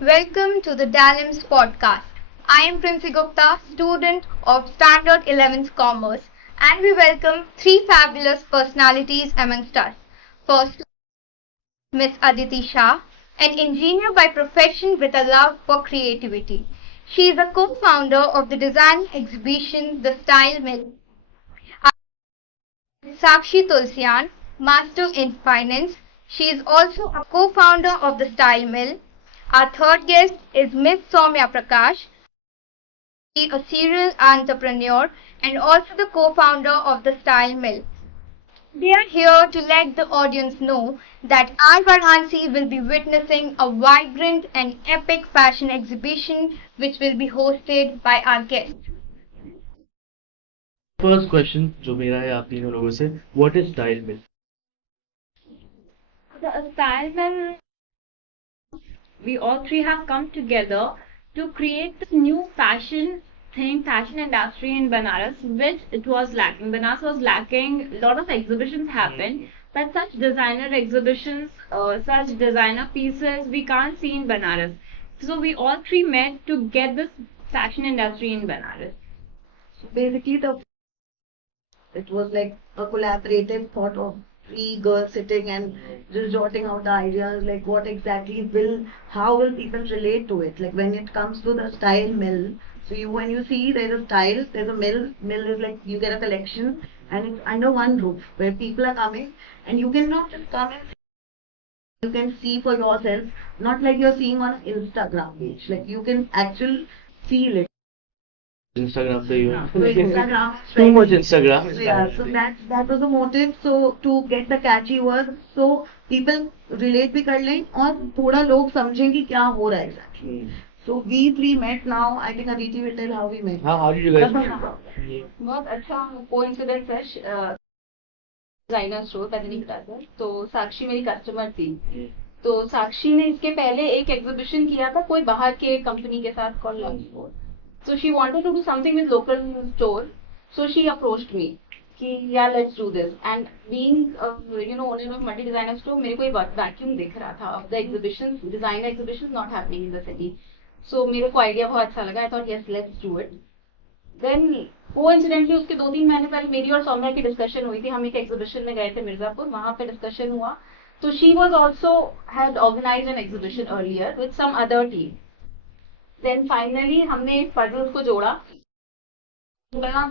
Welcome to the Dalims podcast. I am Princy Gupta, student of Standard 11th Commerce, and we welcome three fabulous personalities amongst us. First, Miss Aditi Shah, an engineer by profession with a love for creativity. She is a co-founder of the design exhibition The Style Mill. Sakshi Tulsian, Master in Finance. She is also a co-founder of the Style Mill. Our third guest is Miss Soumya Prakash, a serial entrepreneur and also the co-founder of the Style Mill. They are here to let the audience know that our Varanasi will be witnessing a vibrant and epic fashion exhibition which will be hosted by our guests. First question जो मेरा है आप तीनों लोगों से, what is style mill? The assignment, we all three have come together to create this new fashion thing, fashion industry in Banaras, which it was lacking. Banaras was lacking. A lot of exhibitions happened, but such designer exhibitions, such designer pieces, we can't see in Banaras. So we all three met to get this fashion industry in Banaras. Basically, it was like a collaborative thought of three girls sitting and just jotting out the ideas, like what exactly how will people relate to it? Like when it comes to the style mill, so when you see there's a style, there's a mill is like you get a collection and it's under one roof where people are coming and you cannot just come and you can see for yourself, not like you're seeing on Instagram page, like you can actually feel it. Instagram पे So Instagram is too much very- Instagram is Yeah, so that was the motive. So to get the catchy words, so people relate भी कर लें और थोड़ा लोग समझें कि क्या हो रहा है exactly. So we three met now. I think Aditi will tell how we met. how did you guys meet? बहुत अच्छा कोइंसिडेंस है डिजाइनर स्टोर पता नहीं पता था तो साक्षी मेरी कस्टमर थी तो साक्षी ने इसके पहले एक एग्जीबिशन किया था कोई बाहर के कंपनी के साथ call launch so she wanted to do something with local store so she approached me कि yeah let's do this and being owner of multi designer store मेरे को ये वैक्यूम दिख रहा था of the exhibitions designer exhibitions not happening in the city so मेरे को idea बहुत अच्छा लगा I thought yes let's do it then coincidentally उसके 2-3 महीने पहले मेरी और सौम्या की डिस्कशन हुई थी हम एक एग्जीबिशन में गए थे मिर्जापुर वहां पे डिस्कशन हुआ तो she was also had organised an exhibition earlier with some other team then finally हमने पजल्स को जोड़ा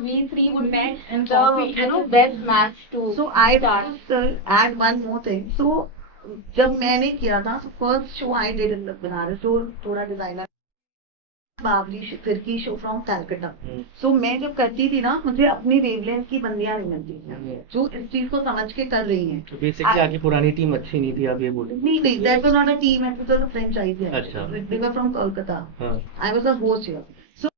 we three would met and the best match to So I just add one more thing. So जब मैंने किया था so first show I did in the Banaras so थोड़ा designer बावली फिरकी शो फ्रॉम कैलकटा सो मैं जब करती थी ना मुझे अपनी वेवलेंथ की बंदियां नहीं मिलती थी जो इस चीज को समझ के कर रही हैं तो बेसिकली आपकी पुरानी टीम अच्छी नहीं थी आप ये बोले? नहीं that was not a team it was a franchise अच्छा। दे वर फ्रॉम कोलकाता हाँ I was a host here so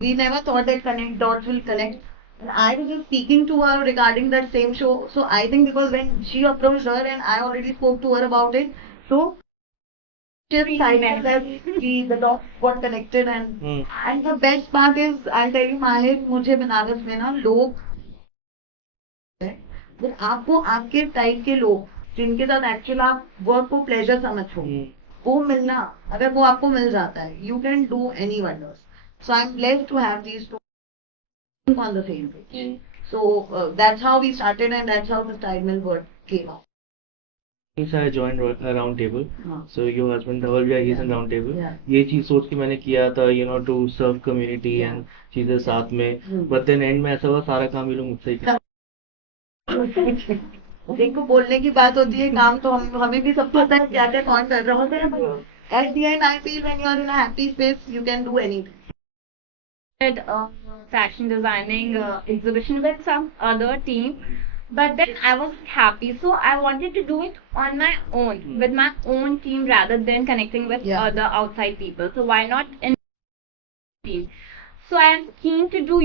we never thought that connect dots will connect and I was just speaking to her regarding that same show so I think because when she approached her and I already spoke to her about it so the dots got connected and the best part is I'll tell you Mahir मुझे बनारस में ना लोग आपको आपके type के लोग जिनके साथ एक्चुअल आप वर्क को प्लेजर समझो वो मिलना अगर वो आपको मिल जाता है you can do any wonders so I'm blessed to have these two on the same page so that's how we started and that's how the style mill word came out. I joined a round table. So your husband Dhaval bhai he's in round table. Yeah. ये चीज सोच के मैंने किया था to serve community and चीजें साथ में but then end में ऐसा हुआ सारा काम ये लोग मुझसे ही करते देखो बोलने की बात होती है काम तो हमें भी सब पता है क्या क्या कौन कर रहा होता है at the end I feel when you are in a happy space you can do anything. Did fashion designing exhibition with some other team but then I wasn't happy so I wanted to do it on my own with my own team rather than connecting with other outside people so why not in team so I am keen to do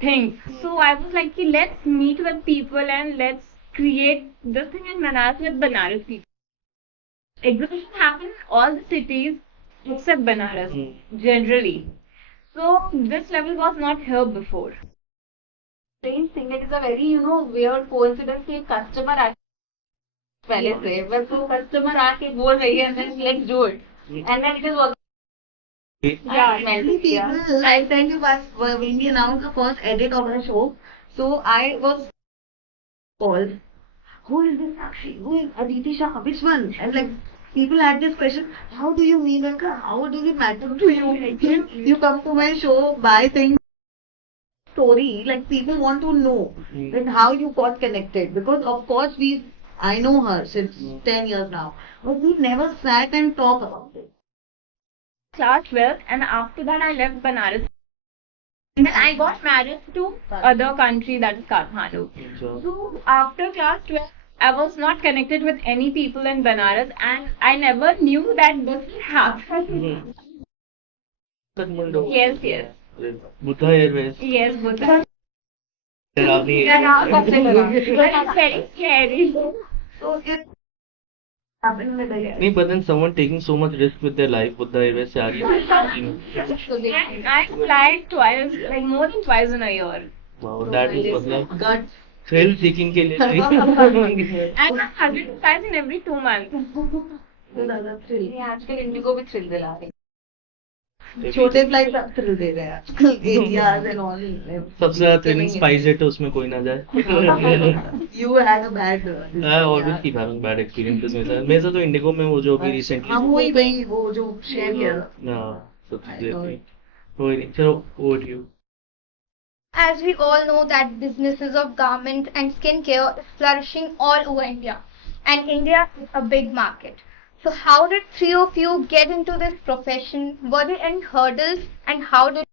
things so I was like let's meet with people and let's create this thing in Banaras with Banaras people exhibition happen in all the cities except Banaras generally so this level was not here before. strange thing it is a very weird coincidence कि customer पहले से बस वो customer आके बोल रही है then let's do it and then it is working. Yeah, Many people, I tell you, when we announced the first edit of the show, so I was called, who is this Sakshi? Who is Aditi Shah? Which one? And like, people had this question, how do you mean, Anka? How does it matter to you? You come to my show by saying story, like people want to know that how you got connected. Because of course I know her since 10 years now, but we never sat and talked about it. class 12, and after that I left Banaras. And then I got married to other country, that is Kathmandu. So after class 12, I was not connected with any people in Banaras, and I never knew that this would happen. Kathmandu. Yes, yes. Buddha Airways. Yes, Buddha. डरावनी It's very scary. So it happened with the नहीं, but then someone taking so much risk with their life, Buddha Airways से आ रही है. I applied twice, like more than twice in a year. Wow, that is मतलब guts. thrill seeking के लिए. And I'm 100 times in every 2 months. ज़्यादा thrill. ये आजकल Indigo भी थ्रिल दिला रहे हैं. छोटे फ्लाइट सब थ्रिल दे रहे हैं आजकल. ATRs and all. सबसे ज़्यादा thrilling spice jet है, उसमें कोई ना जाए. You had a bad. I always keep having bad experiences मेरे साथ तो इंडिगो में वो जो अभी recently. हाँ वही वो जो शेयर किया. हाँ, सबसे ज़्यादा. कोई नहीं, चलो over to you. As we all know that businesses of garment and skincare is flourishing all over India, and India is a big market. So how did three of you get into this profession? Were there any hurdles, and how did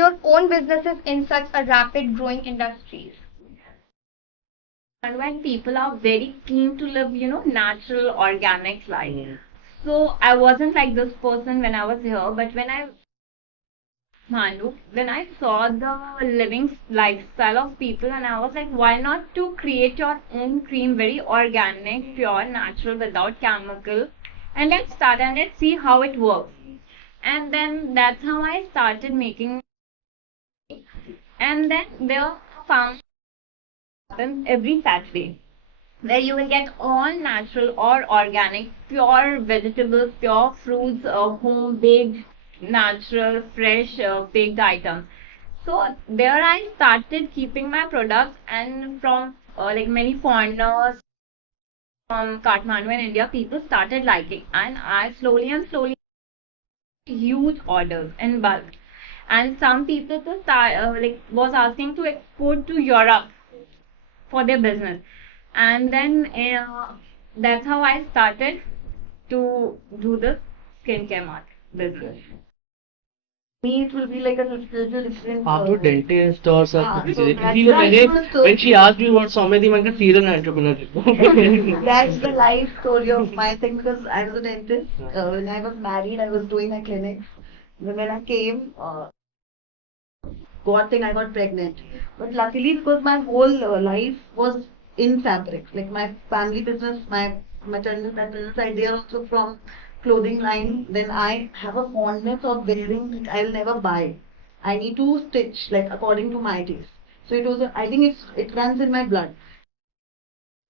your own businesses in such a rapid growing industries? And when people are very keen to live, natural, organic life. So I wasn't like this person when I was here, but when I saw the living lifestyle of people, and I was like, why not to create your own cream, very organic, pure, natural, without chemical, and let's start and let's see how it works. And then that's how I started making. And then there are farms every Saturday, where you will get all natural or organic, pure vegetables, pure fruits, home baked, natural, fresh baked items. So there I started keeping my products, and from like many foreigners from Kathmandu and India, people started liking, and I slowly huge orders in bulk. And some people to start was asking to export to Europe for their business, and then that's how I started to do the skincare market business. Me, it will be like a little different. आप तो dentist और सब हाँ, कुछ so चीजें. that's इसीलिए the मैंने life story. when she asked me what Soumya मैं कहा serial entrepreneur. That's the life story of my thing, because I was a dentist. When I was married, I was doing a clinic. When I came, I got pregnant. But luckily, because my whole life was in fabrics, like my family business, my maternal paternal idea also from clothing line, then I have a fondness of wearing that I'll never buy. I need to stitch like according to my taste. So it was, I think it runs in my blood.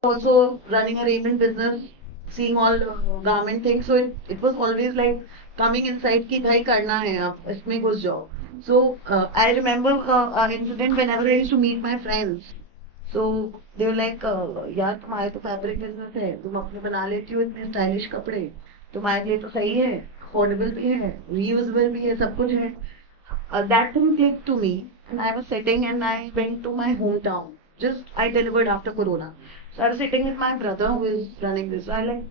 Also running a Raymond business, seeing all garment things, so it was always like coming inside कि भाई करना है अब इसमें घुस जाओ. So I remember an incident whenever I used to meet my friends. So they were like, यार तुम्हारे तो फैब्रिक बिजनेस है, तुम अपने बना लेती हो इतने स्टाइलिश कपड़े, तुम्हारे लिए तो सही है, अफोर्डेबल भी है, रीयूजेबल भी है, सब कुछ है. That thing clicked to me, and I was sitting and I went to my hometown. Just I delivered after Corona. So I was sitting with my brother who is running this. So I like,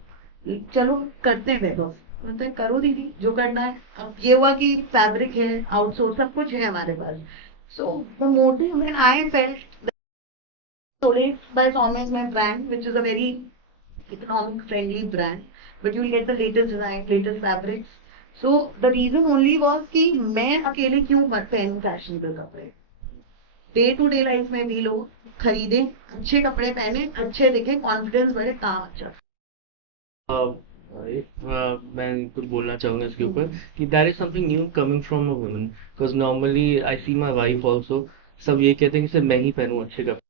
चलो करते हैं बस. मतलब करो दीदी जो करना है. अब ये हुआ कि फैब्रिक है, आउटसोर्स सब कुछ है हमारे पास. So the motive when I felt that Soleil by Soumya is my brand, which is a very economic friendly brand, but you will get the latest design, latest fabrics. So the reason only was कि मैं अकेले क्यों पहनूं fashionable कपड़े. Day to day life में भी लोग खरीदें, अच्छे कपड़े पहने, अच्छे दिखे, कॉन्फिडेंस बढ़े, काम अच्छा. मैं कुछ बोलना चाहूँगा इसके ऊपर कि there is something new coming from a woman, because normally I see my wife also, सब ये कहते हैं कि सिर्फ मैं ही पहनूं अच्छे कपड़े.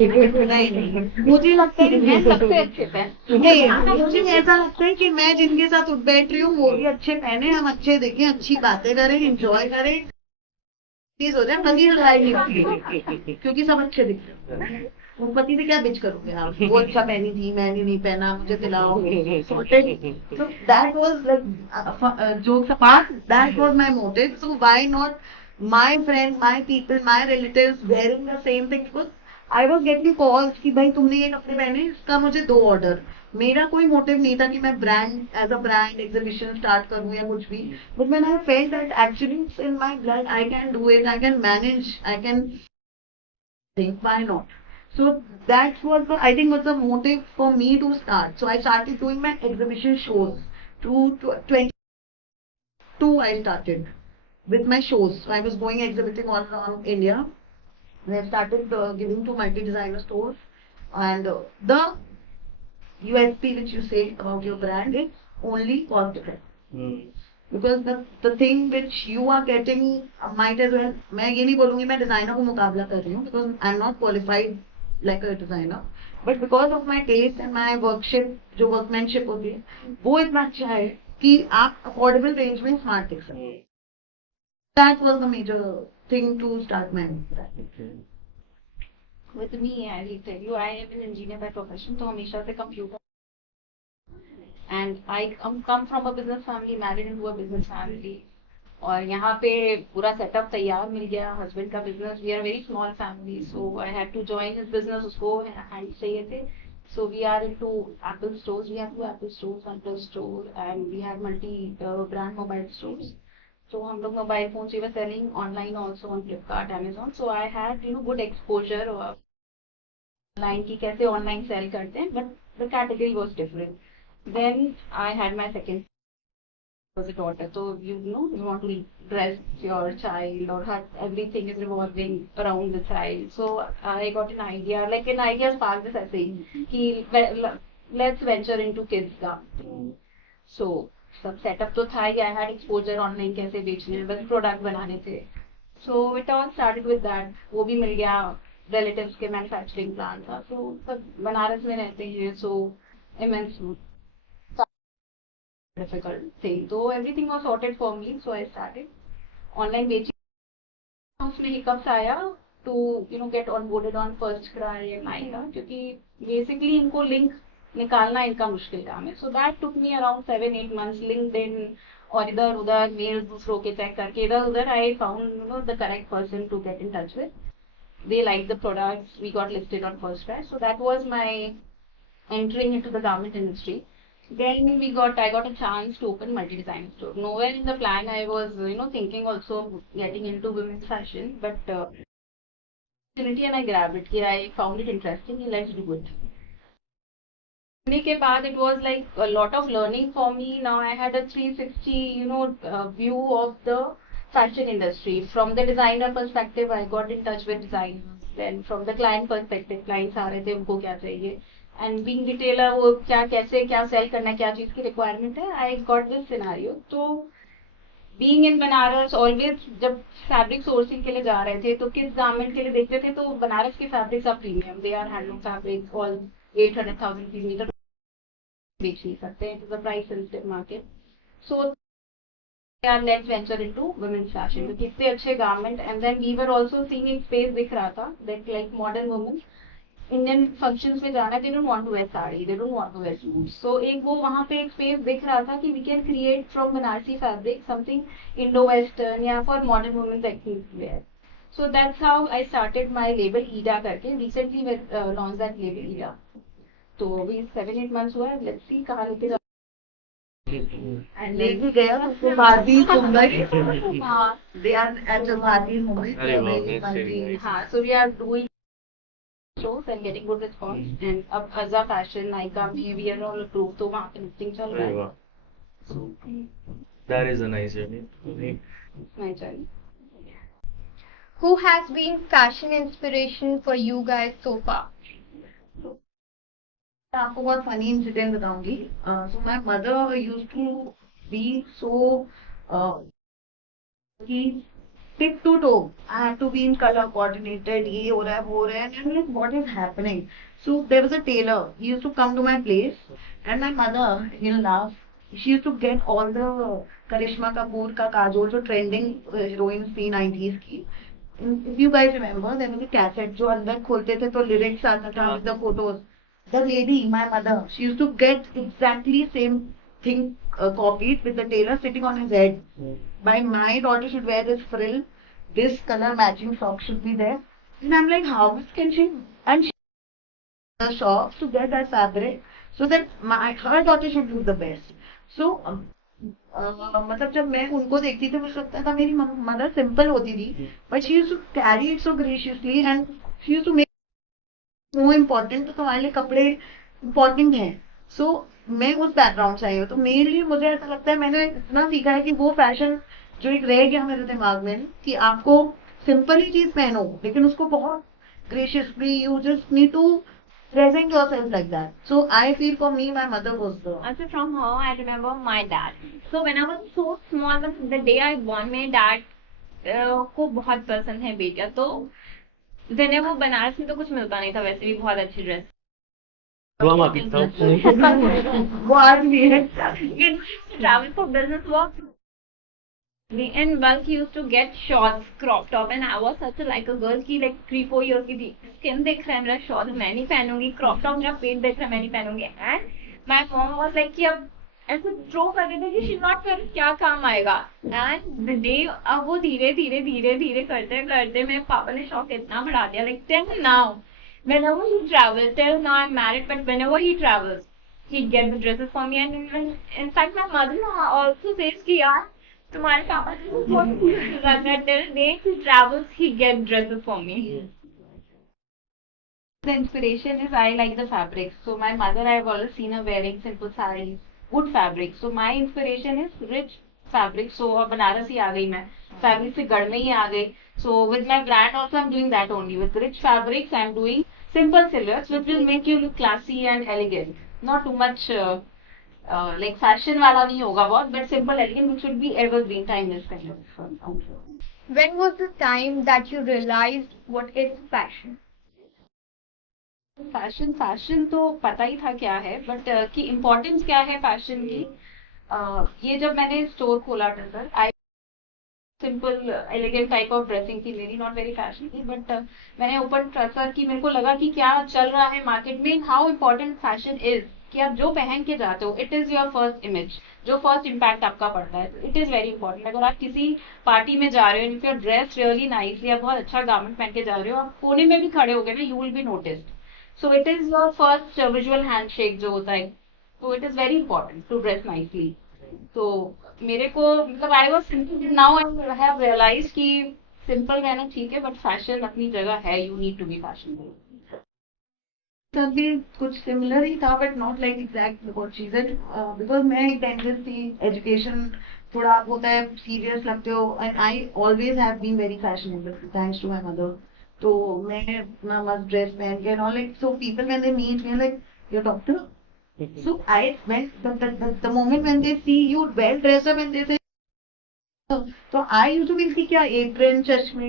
नहीं, मुझे लगता है कि मैं सबसे अच्छे पहन नहीं, मुझे ऐसा लगता है कि मैं जिनके साथ उठ बैठ रही हूँ वो भी अच्छे पहने, हम अच्छे दिखें, अच्छी बातें करें, एंजॉय करें, चीज हो जाए, पति से लड़ाई नहीं होती क्योंकि सब अच्छे दिख रहे हैं। वो पति से क्या बिच करोगे आप, वो अच्छा पहनी थी मैंने नहीं पहना, मुझे दिलाओ। So that was like jokes apart, that was my motive. So why not my friends, my people, my relatives wearing the same thing? Because I was getting calls कि भाई तुमने ये कपड़े पहने, इसका मुझे दो ऑर्डर। मेरा कोई मोटिव नहीं था कि मैं brand as a brand exhibition start करूं या कुछ भी, but when I felt that actually it's in my blood, I can do it, I can manage, I can think why not. So that was the, I think was the motive for me to start. So I started doing my exhibition shows. To 22 I started with my shows. So I was going exhibiting all around India. And I started giving to multi-designer stores. And the USP which you say about your brand is only cost effective. Because the thing which you are getting might as well, मैं ये नहीं बोलूँगी मैं designer को मुकाबला कर रही हूँ, because I'm not qualified like a designer, but because of my taste and my workshop, जो workmanship होती है वो इतना अच्छा है कि आप affordable range में smart दिख सकते हैं. That was the major thing to start my brand. With me, I will tell you, I am an engineer by profession, तो हमेशा से computer, and I come from a business family, married into a business family. और यहाँ पे पूरा setup तैयार मिल गया, husband का business, we are very small family, so I had to join his business, उसको हैंड चाहिए थे. So we are into Apple stores, we have two Apple stores, OnePlus store, and we have multi brand mobile stores. So हम लोग mobile phone we were selling online also on Flipkart, Amazon. So I had good exposure online की कैसे online sell करते हैं, but the category was different. Then I had my second was a daughter. So you want to dress your child, or everything is revolving around the child. So I got an idea, like an idea sparked this ऐसे ही कि let's venture into kids का. So सब setup तो था ही, I had exposure online कैसे बेचने हैं, बस प्रोडक्ट बनाने थे. So it all started with that. वो भी मिल गया, रिलेटिव्स के मैन्युफैक्चरिंग प्लांट था, तो सब बनारस में रहते हैं, सो इमेंस डिफिकल्ट थिंग, तो everything was sorted for me. So I started online बेचिंग. उसमें हिकअप्स आया to get on boarded on FirstCry and Nykaa, क्योंकि बेसिकली इनको लिंक निकालना इनका मुश्किल काम है. So that took me around 7-8 months, LinkedIn और इधर उधर मेल दूसरों के चेक करके इधर उधर I found the correct person to get in touch with. They liked the products, we got listed on first try. So that was my entering into the garment industry. Then I got a chance to open multi-design store. Nowhere in the plan I was thinking also getting into women's fashion, but opportunity and I grabbed it. I found it interesting, let's do it. के बाद it was like a lot of learning for me. Now I had a 360 view of the fashion industry. From the designer perspective, I got in touch with designers. Then from the client perspective, clients आ रहे थे, उनको क्या चाहिए, and being retailer, वो कैसे क्या sell करना है, क्या चीज की requirement है, I got this scenario. तो being in बनारस, always जब फैब्रिक सोर्सिंग के लिए जा रहे थे तो किस गारमेंट के लिए देखते थे, तो बनारस के fabrics are premium, they are handloom fabrics, all 800,000 rupees metre बेच नहीं सकते, it is a price sensitive market. So let's venture into women's fashion, क्योंकि इतने अच्छे garment. And then we were also seeing एक स्पेस दिख रहा था that like modern women Indian functions में जाना, they don't want to wear sari, they don't want to wear suit. So एक वो वहां पे एक स्पेस दिख रहा था कि we can create from Banarasi fabric something Indo western या for modern women's ethnic wear. So that's how I started my label Ida करके. Recently we launch that label Ida. तो अभी 7-8 months हुआ है, लेट्स सी कहाँ लेके लेके गया उसको भारतीय Mumbai. They are at the Bharti Mumbai. अरे वाह, that's very nice. हाँ, so we are doing shows and getting good response. And अब Azza Fashion, Nykaa में we are all approved, तो वहाँ पे listing चल रहा अरे है. वाह, So that is a nice journey. my journey. Who has been fashion inspiration for you guys so far? आपको बहुत फनी इंसिडेंट बताऊंगी. So my mother used to be so कि tip to toe. I have to be in color coordinated. ये हो रहा है, वो हो रहा है. And I'm like, what is happening? So there was a tailor. He used to come to my place, and my mother-in-law, she used to get all the करिश्मा कपूर का काजोल जो ट्रेंडिंग हीरोइंस थी 90s की. If you guys remember, there was a cassette जो अंदर खोलते थे तो lyrics आता था with the photos. The lady, my mother, she used to get exactly same thing copied with the tailor sitting on his head. My daughter should wear this frill, this color matching sock should be there. And I'm like, how can she? And she the shop to get that fabric so that her daughter should do the best. So मतलब जब मैं उनको देखती थी मुझे लगता था मेरी मदर सिंपल होती थी, but she used to carry it so graciously and she used to make more important. तो तुम्हारे लिए कपड़े इम्पोर्टेंट हैं. सो मैं उस बैकग्राउंड से आई हूँ, तो मेरे लिए मुझे ऐसा लगता है मैंने इतना सीखा है कि वो फैशन जो एक रह गया मेरे दिमाग में कि आपको सिंपल ही चीज पहनो लेकिन उसको बहुत graciously, you just need to present yourself like that. So I feel for me, my mother was the. Also from her, I remember my dad. So when I was so small, the day I born, मेरे dad को बहुत पसंद है बेटियां. तो देने वो बनारस में तो कुछ मिलता नहीं था वैसे भी बहुत अच्छी ड्रेस. वो आज भी है. Travel for business work. In bulk, he used to get shorts, crop top, and I was such a like a girl की like 3-4 years की थी. Skin देख रहा है मेरा shorts मैं नहीं पहनूंगी, crop top मेरा पेट देख रहा है मैं नहीं पहनूंगी. And my mom was like कि अब ऐसे थ्रो कर देते कि she's not कर क्या काम आएगा. And the day अब वो धीरे धीरे करते करते मेरे पापा ने शौक इतना बढ़ा दिया like till now whenever he travels, till now I'm married but whenever he travels he gets the dresses for me. And in fact my mother also says कि यार तुम्हारे पापा को बहुत till day he travels he gets dresses for me. The inspiration is I like the fabrics. So my mother, I've always seen her wearing simple sarees, good fabrics. So my inspiration is rich fabrics. So Banaras ही आ गई मैं, fabric से गढ़ में ही आ गई. So with my brand also I'm doing that only. With rich fabrics I'm doing simple silhouettes which will make you look classy and elegant. Not too much like fashion वाला नहीं होगा बहुत, but simple elegant which should be evergreen, timeless kind of. When was the time that you realized what is fashion? Fashion तो पता ही था क्या है, but कि इम्पोर्टेंस क्या है फैशन की. ये जब मैंने स्टोर खोला था sir, I simple elegant type of dressing थी मेरी, नॉट वेरी फैशन थी, बट मैंने ओपन सर कि मेरे को लगा कि क्या चल रहा है मार्केट में, हाउ इम्पोर्टेंट फैशन इज. कि आप जो पहन के जाते हो it is your first image, जो फर्स्ट इम्पैक्ट आपका पड़ता है, इट इज वेरी इंपॉर्टेंट. अगर आप किसी पार्टी में जा रहे हो, if you are dress really nicely, आप बहुत अच्छा गारमेंट पहन के जा रहे हो, आप कोने में भी खड़े हो गए ना, you will be noticed. So it is your first visual handshake जो होता है, तो it is very important to dress nicely. तो मेरे को मतलब I was simple, now I have realise कि सिंपल रहना ठीक है बट फैशन अपनी जगह है, you need to be fashionable. तब भी कुछ सिमिलर ही था but not like exact what she said, because मैं एक डेंटिस्ट थी, एजुकेशन थोड़ा होता है सीरियस लगते हो, and I always have been very fashionable thanks to my mother. तो मैं अपना मस्त ड्रेस पहन के और like so people when they meet me like your doctor. So I when the moment when they see you well dressed up and they say, तो I used to be क्या apron, चश्मे,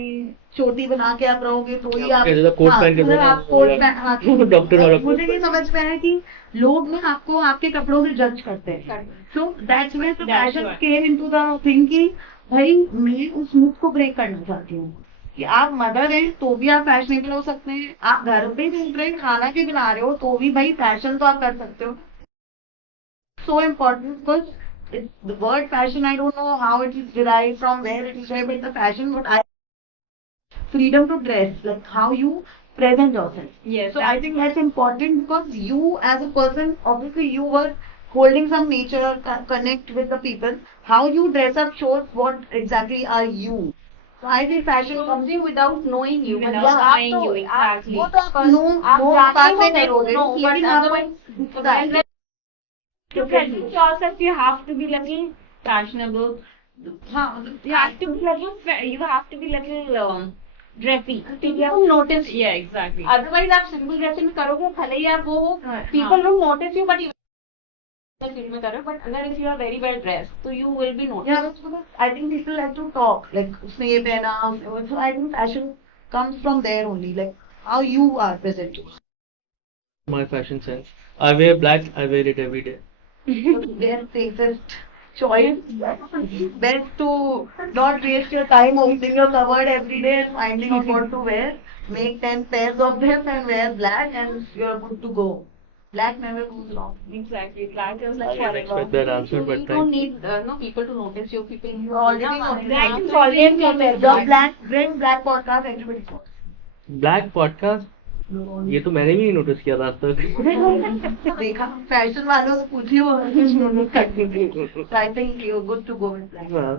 चोटी बना के आप रहोगे तो ही आप कोट पहन के आप कोट पहन डॉक्टर वाला. मुझे ये समझ में आया कि लोग ना आपको आपके कपड़ों से जज करते हैं. So that's when the fashion came into the thing कि भाई मैं उस मिथ को ब्रेक करना चाहती हूँ कि आप मदर हैं तो भी आप फैशनेबल हो सकते हैं, आप घर पे भी रहे खाना भी बना रहे हो तो भी भाई फैशन तो आप कर सकते हो. So important because the word fashion, I don't know how it is derived from, where it is derived, but the fashion, but I freedom to dress, like how you present yourself. Yes. So I think that's important because you as a person, obviously you were holding some nature, connect with the people. How you dress up shows what exactly are you. So I think fashion comes you without knowing you. Without knowing you, exactly. वो तो आप no बात में करोगे, लेकिन आप to present yourself, you have to be little fashionable. You have to be little dressy. People notice. Yeah, exactly. Otherwise, आप simple dressing करोगे, भले ही आप वो people don't notice you, but field में कर रहे हो, बट अगर if you are very well dress तो you will be notice. Yeah, that's because I think people like to talk. Like, उसने ये पहना, so I think fashion comes from there only. Like how you are presented. My fashion sense. I wear black. I wear it every day. Their safest choice. Best to not waste your time opening your cupboard every day and finding out what to wear. Make 10 pairs of them and wear black and you're good to go. Black never goes wrong. Exactly. Black is I like didn't expect that answer, So but you don't thank need no people to notice you. People you Already Yeah, noticed. black Black is is always your best. The black, bring black podcast, everybody talks. Black podcast. ये तो मैंने भी नहीं notice किया था आज तक. देखा फैशन वालों से पूछियो I think you good to go with black हाँ.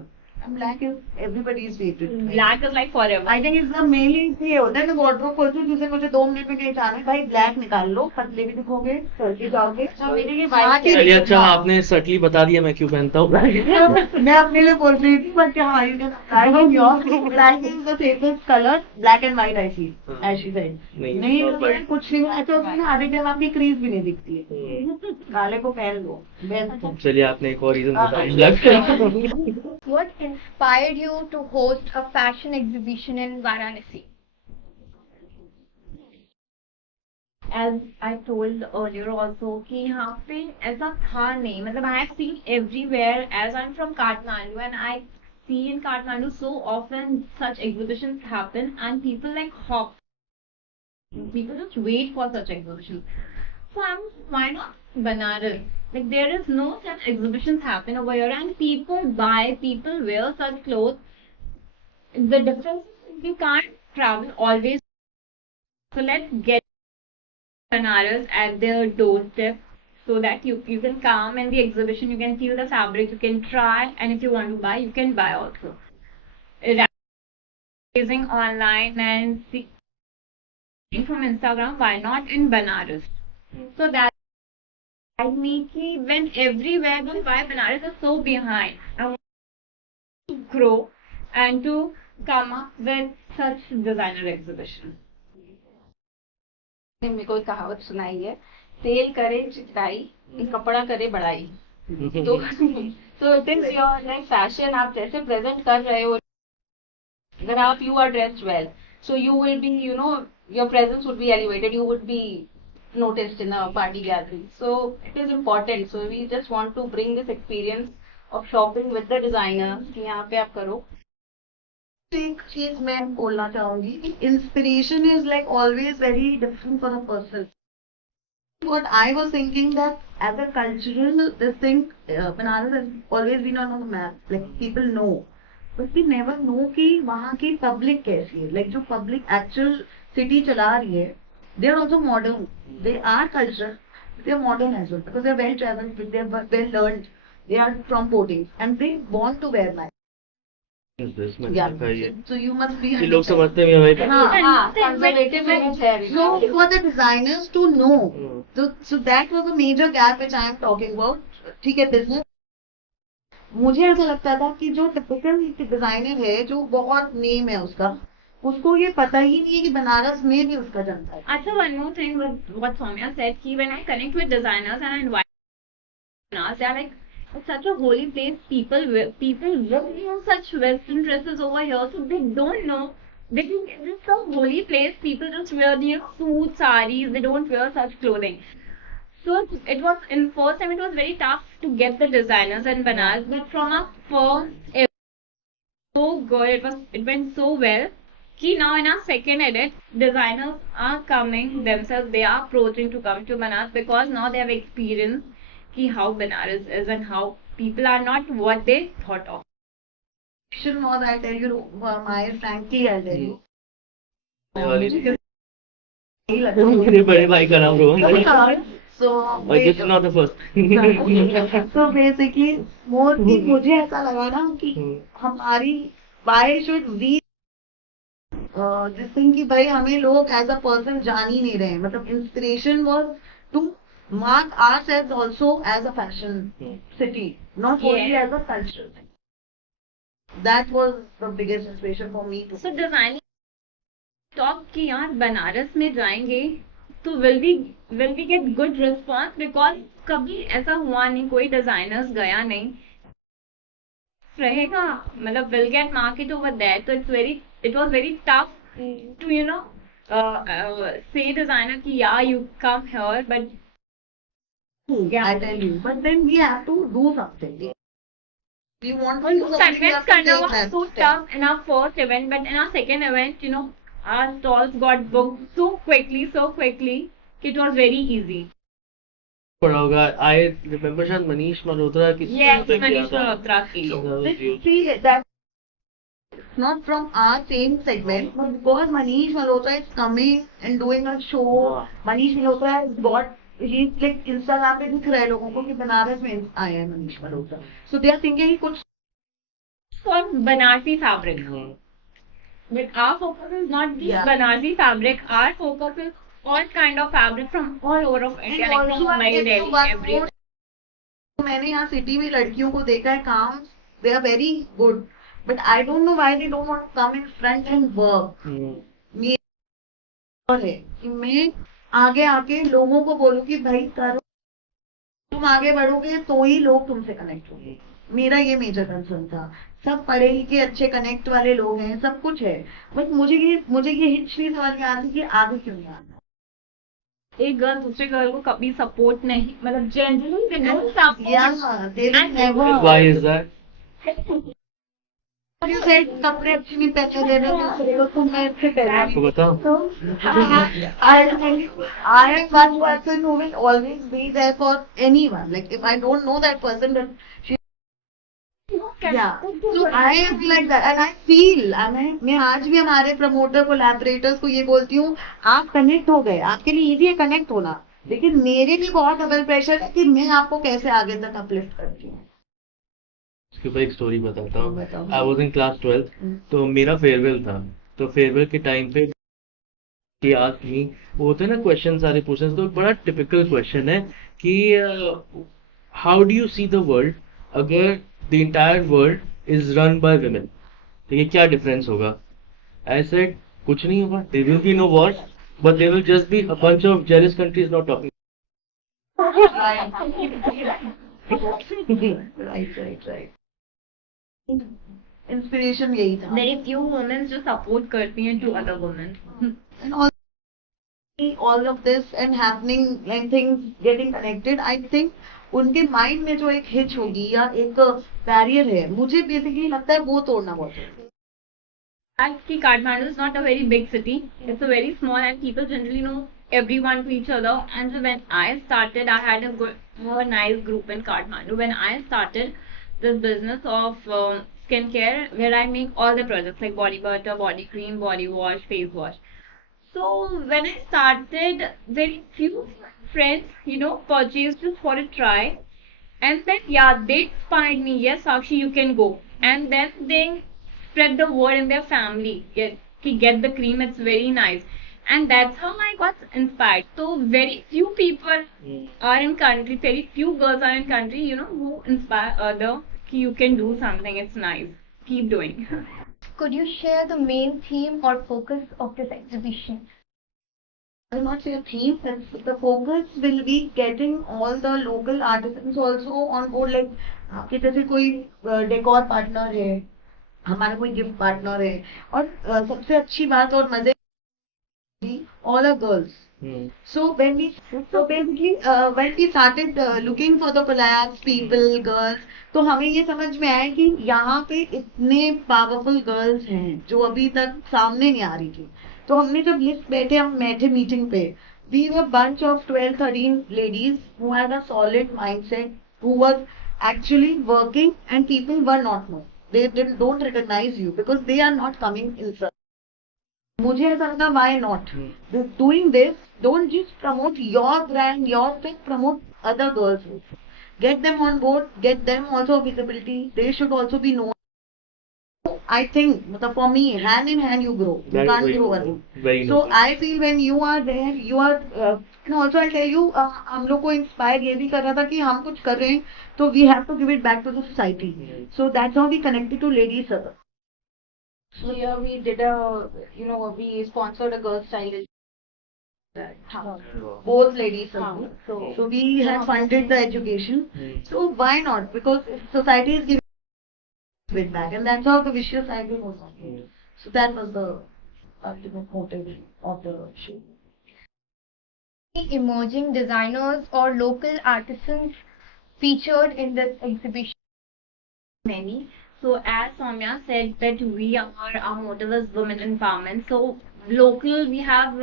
Black is everybody's favourite Black is like forever. I think इसका मेनली ये होता है कि वार्डरोब खोलते हो जिसे मुझे 2 मिनट में कहीं जाना है भाई ब्लैक निकाल लो पतले भी दिखोगे चलते जाओगे मेरे लिए हाँ, white चलिए अच्छा आपने सटली बता दिया मैं क्यों पहनता हूँ. मैं अपने लिए बोल रही थी बट हाँ you can apply in your black is the safest colour black and white I feel as she said नहीं, नहीं not white. कुछ नहीं अच्छा उसमें आधे टाइम आपकी क्रीज भी नहीं दिखती है काले को पहन लो बेस्ट है चलिए आपने एक और रीजन बताया black. What inspired you to host a fashion exhibition in Varanasi? As I told earlier also कि यहाँ पे ऐसा था नहीं मतलब I have seen everywhere as I'm from Kathmandu and I see in Kathmandu so often such exhibitions happen and people like hawk. People just wait for such exhibitions. So why not Banaras? Like there is no such exhibitions happen over here and people buy, people wear such clothes. The difference is you can't travel always. So let's get Banaras at their doorstep so that you can come in the exhibition, you can feel the fabric, you can try, and if you want to buy, you can buy also. Raising online and see from Instagram, why not in Banaras? So that me ki when everywhere will buy Banaras is so behind. I want to grow and to come up with such designer exhibition. ने मेरे को एक कहावत सुनाई है, cell करे चिकनाई कपड़ा करे बड़ाई. तो it is your like fashion आप जैसे प्रेजेंट कर रहे हो अगर आप you are dressed well so you will be you know your presence would be elevated you would be noticed in a party gathering. So it is important. So we just want to bring this experience of shopping with the designers कि यहाँ पे आप करो. एक चीज मैं बोलना चाहूंगी inspiration is like always very different for a person what I was thinking that as a cultural this thing Banaras has always been on the map like people know but we never know कि वहाँ की public कैसी है like जो public actual city चला रही है they are also modern they are cultural they are modern as well because they are well traveled they are well learned they are from boardings and they want to wear nice This मैंने yeah देखा ही है. so you must be ये लोग समझते हैं भाई. हाँ conservative image है. So for the designers to know, so that was a major gap which I am talking about. ठीक है business. मुझे ऐसा लगता था कि जो टिपिकल डिजाइनर है जो बहुत नेम है उसको ये पता ही नहीं है कि बनारस में भी उसका जनता है. Also, one more thing with what Soumya said, ki when I connect with designers and I invite designers, they are like, it's such a holy place. People wear such Western dresses over here, so they don't know. They think it's a holy place. People just wear these suits, saris. They don't wear such clothing. So it was in first time it was very tough to get the designers in Banaras, but from our first so good. It went so well. Ki now in our second edit, designers are coming themselves. They are approaching to come to Banaras because now they have experienced ki how Banaras is and how people are not what they thought of. Was I tell you my frankly I tell you. मेरे बड़े भाई का नाम Rohan. So But this is not the first. so basically more कि मुझे ऐसा लगा ना कि हमारी why should we this thing कि भाई हमें लोग as a person जान ही नहीं रहे मतलब inspiration was to mark ourselves also as a fashion city not only as a cultural thing. That was the biggest inspiration for me. So designing talk कि यार बनारस में जाएंगे तो will we get good response? Because कभी ऐसा हुआ नहीं, कोई designers गया नहीं रहेगा, मतलब will get market over there. So it was very tough to say designer कि yeah you come here, but I tell you. But then we have to do something. We want to do something. We have convince to करना take was that so step. tough in our first event, but in our second event, our stalls got booked so quickly it was very easy. पड़ा होगा. I remember शायद मनीष मल्होत्रा की Yes, किया Manish था. Malhotra की. See that not from our same segment, but because Manish Malhotra is coming and doing a show. Manish Malhotra has got, he's like Instagram पे दिख रहा है लोगों को कि बनारस में आए हैं Manish Malhotra. So they are thinking कुछ For Banarsi fabric. But our focus is not just Yeah. Banarsi fabric. Our focus is all kind of fabric from all over of India, And like also from I Mumbai, tell you Delhi, one everywhere. more. मैंने यहाँ city में लड़कियों को देखा है काम, they are very good, but I don't know why they don't want to come in front and work. ये और है कि मैं आगे आके लोगों को बोलूँ कि भाई करो, तुम आगे बढ़ोगे तो ही लोग तुमसे कनेक्ट होंगे. मेरा ये मेजर कंसर्न था. सब पढ़े लिखे अच्छे कनेक्ट वाले लोग हैं, सब कुछ है, बट मुझे ये हिच नहीं समझ में आती कि आगे क्यों नहीं आना. एक गर्ल दूसरे गर्ल को कभी सपोर्ट नहीं, मतलब generally they don't support. Yeah, they will And- never. Why is that? You said कपड़े अच्छे नहीं पहने देने दूसरे को, तुम मैं अच्छे पहने. आपको बताओ. I am one person who will always be there for anyone. Like if I don't know that person, then she. Yeah. So I am like that, and I feel. मैं आज भी हमारे प्रमोटर कोलैबोरेटर्स को ये बोलती हूँ, आप connect हो गए, आपके लिए इजी है कनेक्ट होना, लेकिन मेरे लिए बहुत डबल प्रेशर है कि मैं आपको कैसे आगे तक अपलिफ्ट करती हूँ. इसके ऊपर एक स्टोरी बताता हूँ. बताओ. I was in class 12th. तो मेरा फेयरवेल था. तो फेयरवेल के टाइम पे he asked me, वो होते हैं ना क्वेश्चन सारे पूछने से, तो एक बड़ा टिपिकल क्वेश्चन है कि how do you see the world अगर the entire world is run by women, तो ये क्या डिफरेंस होगा. आई सेड कुछ नहीं होगा. There will be no wars, but there will just be a bunch of jealous countries not talking. Right. Inspiration यही था. Very few women जो support करती हैं to other women. And all of this and happening and things getting connected, I think उनके mind में जो एक hitch होगी या एक बैरियर है, मुझे बेसिकली लगता है वो तोड़ना बहुत है. Actually, Kathmandu is not a very big city. It's a very small, and people generally know everyone to each other. And so when I started, I had a nice group in Kathmandu. When I started this business of skincare, where I make all the products like body butter, body cream, body wash, face wash. So when I started, very few friends, purchased this for a try. And then, yeah, they inspired me. Yes, Sakshi, you can go. And then they spread the word in their family. Yes, get the cream, it's very nice. And that's how I got inspired. So very few people are in country, very few girls are in country, who inspire other. You can do something, it's nice. Keep doing. Could you share the main theme or focus of this exhibition? I will not say a theme, but the focus will be getting all the local artisans also on board. Like आपके जैसे कोई decor partner है, हमारा कोई gift partner है, और सबसे अच्छी बात और मजे all are girls. So basically when we started looking for the collabs, people, girls, तो हमें ये समझ में आया कि यहाँ पे इतने पावरफुल गर्ल्स हैं जो अभी तक सामने नहीं आ रही थी. तो हमने जब लिस्ट हम बैठे मीटिंग पे, we were bunch of 12-13 ladies who had a solid mindset, who were actually working, and people were not known. They don't recognize you because they are not coming in front. मुझे ऐसा लगा why not? Doing this, don't just promote your brand, your thing, promote other girls. Get them on board, get them also visibility. They should also be known. I think for me, hand in hand you grow. You can't grow alone. So I feel when you are there, you are. And also I'll tell you, हम लोग को inspire ये भी कर रहा था कि हम कुछ कर रहे हैं, तो we have to give it back to the society. So that's how we connected to Ladies Circle. So here we did we sponsored a girls' style Both ladies are. So we have funded the education. So why not? Because society is giving it back, and that's how the vicious cycle goes on. So that was the ultimate motive of the show. Emerging designers or local artisans featured in this exhibition? Many. So as Soumya said that we are, our motive is women empowerment. So local, we have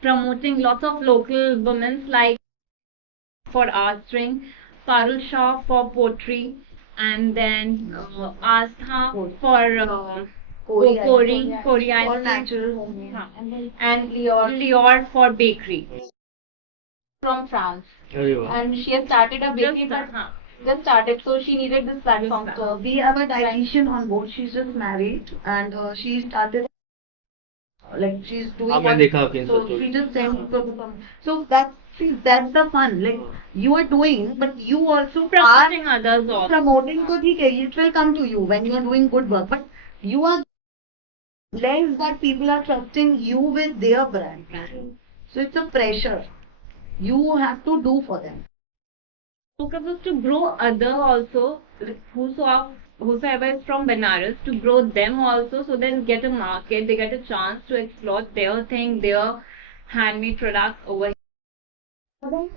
promoting lots of local women like for art string, Parul Shah for poetry, and then Astha for Kori All ice cream, natural homemade. and Lior for bakery. from France, अरे वाह and she has started a bakery, Just, but just started, so she needed this platform. So We have a dietitian on board. She's just married, and she started like she's doing. हाँ मैं देखा आपके So Insta she story just sent people to come. So that's the fun. Like you are doing, but you also are Promoting others also. promoting. So ठीक है, it will come to you when you are doing good work. But you are less that people are trusting you with their brand. So it's a pressure. You have to do for them. Focus is to grow other also, whosoever is from Benares, to grow them also, so they get a market, they get a chance to explore their thing, their handmade products over here.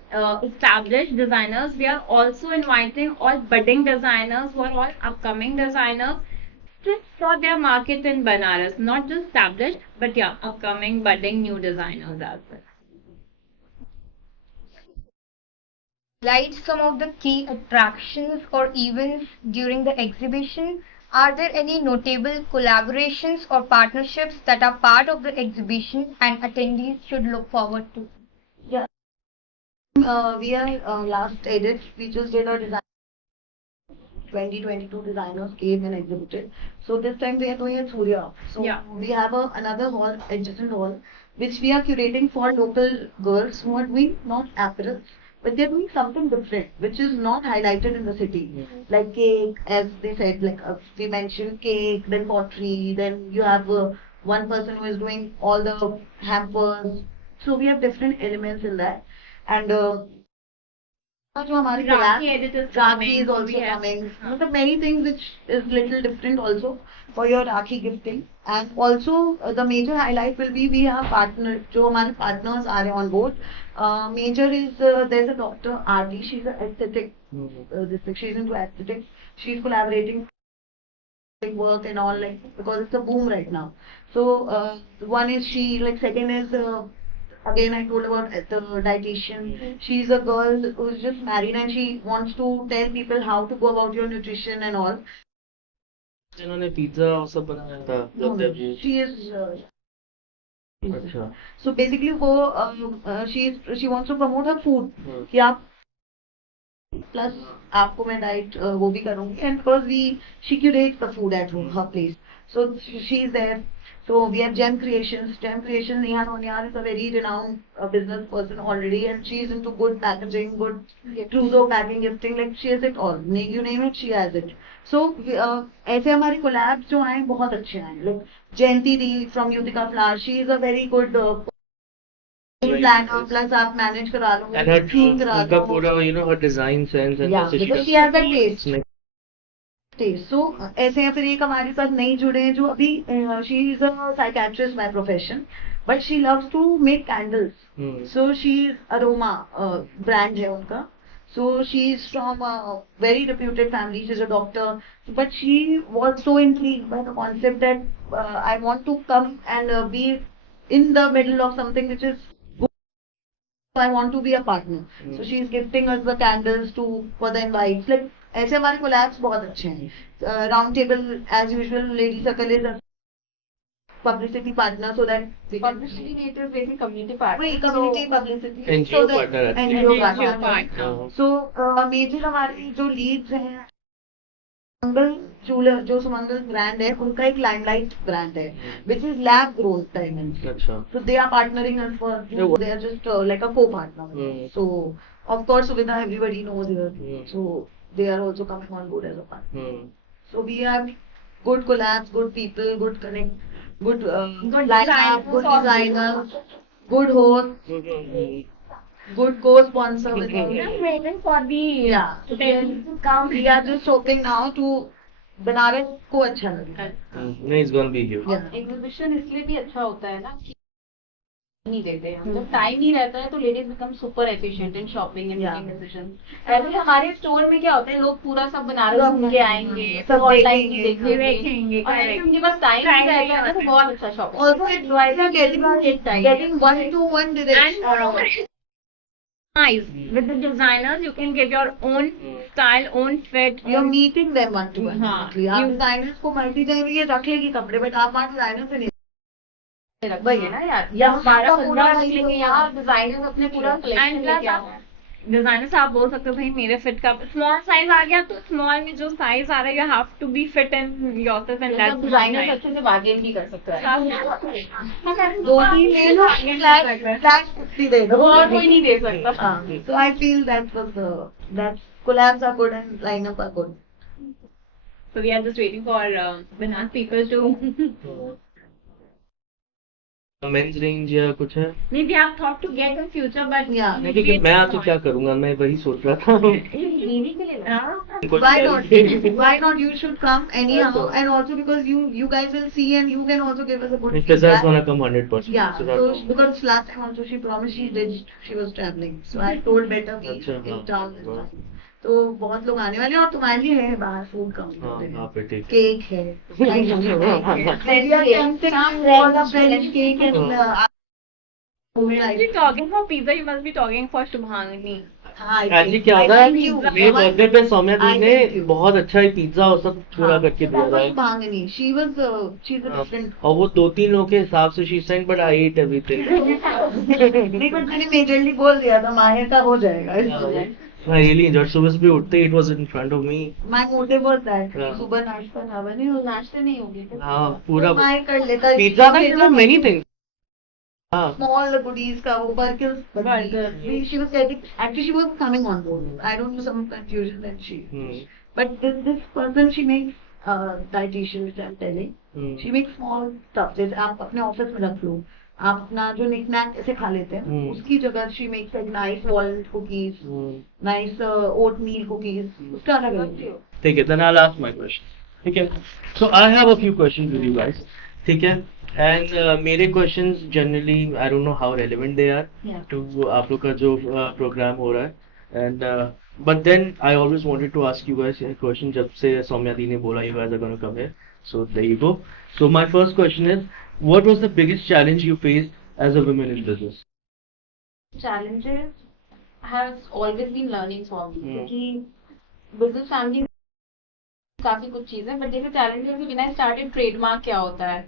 Established designers, we are also inviting all budding designers who are all upcoming designers to explore their market in Benares, not just established, but yeah, upcoming budding new designers as well. Highlight some of the key attractions or events during the exhibition. Are there any notable collaborations or partnerships that are part of the exhibition and attendees should look forward to? We are last edit. We just did a design. 2022 designers came and exhibited. So this time we are doing it Surya. So Yeah. we have another hall, adjacent hall, which we are curating for local girls who are doing not apparel, but they're doing something different, which is not highlighted in the city. Like cake, as they said, like we mentioned cake, then pottery, then you have one person who is doing all the hampers. So we have different elements in that. And जो हमारी Rakhi edit is Rakhi coming, is also we have- coming. मतलब many things which is little different also for your Rakhi gifting. And also the major highlight will be we have partner जो हमारे partners आ रहे हैं on board. Major is there's a doctor Aarti. She's an aesthetic. She's into aesthetics. She's collaborating work and all like because it's a boom right now. So one is she like second is again I told about the dietitian. She's a girl who's just married and she wants to tell people how to go about your nutrition and all. जिन्होंने pizza और सब बनाया था She is अच्छा so basically वो she wants to promote her food कि आप plus आपको मैं diet वो भी करूँगी and because she curates the food at her place. So she's there. So we have Gem Creations. Gem Creations, Neha Nonyar is a very renowned business person already and she's into good packaging, good trousseau packing, gifting, like she has it all. You name it, she has it. So ऐसे हमारे collabs जो आए बहुत अच्छे आए. Like Jayanti Di from Yutika Flower, she is a very good planner plus आप manage करा लो, and her theme करा उनका लो. पूरा her design sense and Yeah, जैसे because she has that taste. So ऐसे हैं फिर एक हमारे साथ नई जुड़े हैं जो अभी she is a psychiatrist by profession but she loves to make candles. So she's aroma brand है उनका. So she's from a very reputed family. She's a doctor, but she was so intrigued by the concept that I want to come and be in the middle of something which is good. So I want to be a partner. So she's gifting us the candles for the invites. Like ऐसे हमारे collabs बहुत अच्छे हैं. Round table as usual, Lady Circle is a publicity partner so that we can Publicity Native is basically community partner. वही community publicity NGO so that partner actually. NGO NGO partner. partner. So major हमारे जो leads हैं सुमंगल jeweler जो सुमंगल brand है उनका एक limelight brand है which is lab grown diamonds. अच्छा So they are partnering us for they are just like a co-partner. So of course Suvida everybody knows her. So they are also coming on board as a partner. So we have good collabs, good people, good connect. good Good lineup, designers good also. designers, good host, good co-sponsor with We us. are waiting for the Yeah. them to come. We are just hoping now to Banaras को अच्छा लगे. नहीं, it's gonna be huge. Yeah. Exhibition इसलिए भी अच्छा होता है ना कि नहीं देते हैं जब टाइम नहीं रहता है तो ladies become super efficient in shopping and Yeah. Making decision ऐसे हमारे स्टोर में क्या होता है लोग पूरा सब बनारस सब घूम के आएंगे सब सब ऑनलाइन देखेंगे, देखेंगे, और ऐसे correct. उनके पास टाइम Time नहीं नहीं रहता है ना तो होता. बहुत अच्छा shopping Also, it's getting one to one direction. Nice. With the designers, you can get your own style, own fit. You're meeting them one to one. हाँ. basically. आप डिजाइनर्स को मल्टी टाइम ये रख लेगी कपड़े बट आप वहाँ designer से नहीं. वही है ना यार यहाँ हमारा का पूरा पूरा रख लेंगे यहाँ डिजाइनर्स अपने पूरा कलेक्शन And लेके plus आए हैं डिजाइनर से आप बोल सकते हो भाई मेरे फिट का स्मॉल साइज आ गया तो स्मॉल में जो साइज आ रहा है you have to be fit in yourself and सब डिजाइनर्स अच्छे से बार्गेन भी कर सकते हैं दो तीन ले लो फ्लैट 50 दे दो. और कोई नहीं दे सकता हाँ. So I feel that collabs are good and lineup are good. So we are just waiting for Binance people to men's range या कुछ है? maybe I've thought to get in future but Yeah. नहीं, क्योंकि मैं आपसे क्या करूंगा, मैं वही सोच रहा था. बीवी के लिए ना Why not? Why not? You should come anyhow, and also because you guys will see and you can also give us a good If Fizza's feedback. gonna come 100%. Yeah, So so that- because last time also she promised she was traveling, so I told better be अच्छा, in हाँ. town this time. तो बहुत लोग आने वाले हैं और तुम्हारे लिए है बाहर फूड हाँ, काउंटर हाँ, पे ठीक. केक है We are tempted Some to order French French cake and you must be talking for pizza you must be talking for Shubhangi आज ही क्या होगा, मेरे बर्थडे पे सौम्या दी I ने thank you. बहुत अच्छा ही पिज्जा और सब पूरा करके दिया था. Bhangani, she's a हाँ. different. और वो 2-3 लोगों के हिसाब से she sent but I ate everything. नहीं but मैंने मेजरली बोल दिया था माहिर का हो जाएगा इस वजह. I really enjoyed. सुबह सुबह उठते it was in front of me. My motive was that हाँ. सुबह नाश्ता ना बने और नाश्ते नहीं होगी क्या? हाँ, पूरा माहिर कर लेता. पिज्जा में there were many things. हाँ. Small goodies का वो burgers. She was getting actually she was coming on board. I don't know some confusion that she. Hmm, But this person she makes dietitian which I'm telling. Hmm, She makes small stuff. जैसे आप अपने office में रख लो. आप अपना जो निकनैक ऐसे खा लेते हैं हम्म. उसकी जगह she makes like nice walnut cookies, hmm. nice oatmeal cookies. उसका अलग अलग. ठीक है, then I'll ask my question. ठीक है. So I have a few questions with you guys. ठीक है. And मेरे questions generally I don't know how relevant they are Yeah. to आप लोग का जो program हो रहा है. And but then I always wanted to ask you guys a question जब से सौम्या दी ने बोला you guys are gonna come here. So there you go. So my first question is, what was the biggest challenge you faced as a woman in business? challenges has always been learning for me Hmm. क्योंकि business family काफी कुछ चीजें but जैसे challenges बिना started trademark क्या होता है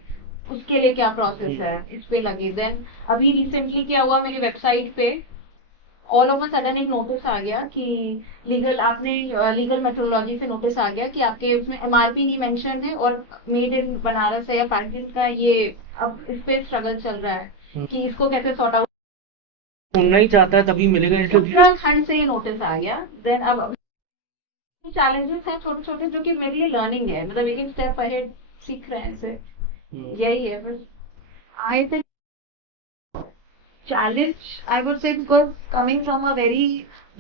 उसके लिए क्या प्रोसेस है इस पे लगे देन अभी रिसेंटली क्या हुआ मेरी वेबसाइट पे ऑल ऑफ अ सडन एक नोटिस आ गया कि लीगल मेट्रोलॉजी से नोटिस आ गया कि आपके उसमें एमआरपी नहीं मेंशन है और मेड इन बनारस है या पैकिंग का ये अब इस पे स्ट्रगल चल रहा है कि इसको कैसे सॉर्ट आउट सुनना ही चाहता है तभी मिलेगा इंटरव्यू. उत्तराखंड से ये नोटिस आ गया देन अब चैलेंजेस हैं छोटे छोटे जो कि मेरे लिए लर्निंग है मतलब एक एक स्टेप अहेड सीख रहे हैं इसे यही है बस I think challenge I would say because coming from a very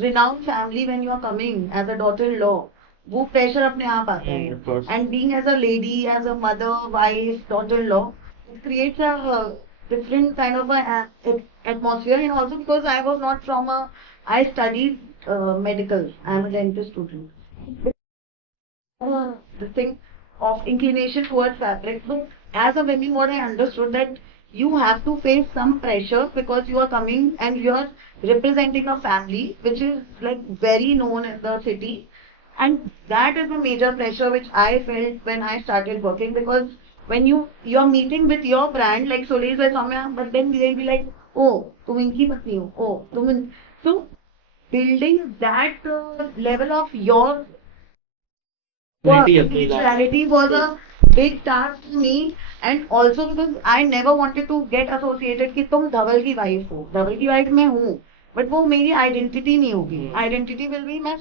renowned family when you are coming as a daughter-in-law वो pressure अपने आप आता of है course. and being as a lady as a mother wife daughter-in-law it creates a different kind of a atmosphere and also because I was not from a I studied medical I am a dentist student the thing of inclination towards fabric but as a woman what I understood that you have to face some pressure because you are coming and you are representing a family which is like very known in the city and that is a major pressure which I felt when I started working because when you're meeting with your brand like Solis or Soumya but then they'll be like oh तुम इनकी पत्नी हो oh तुम so building that level of your individuality was a big task to me and also because I never wanted to get associated कि तुम धवल की wife हो धवल की वाइफ मैं हूँ बट वो मेरी आइडेंटिटी नहीं होगी आइडेंटिटी विल बी मैं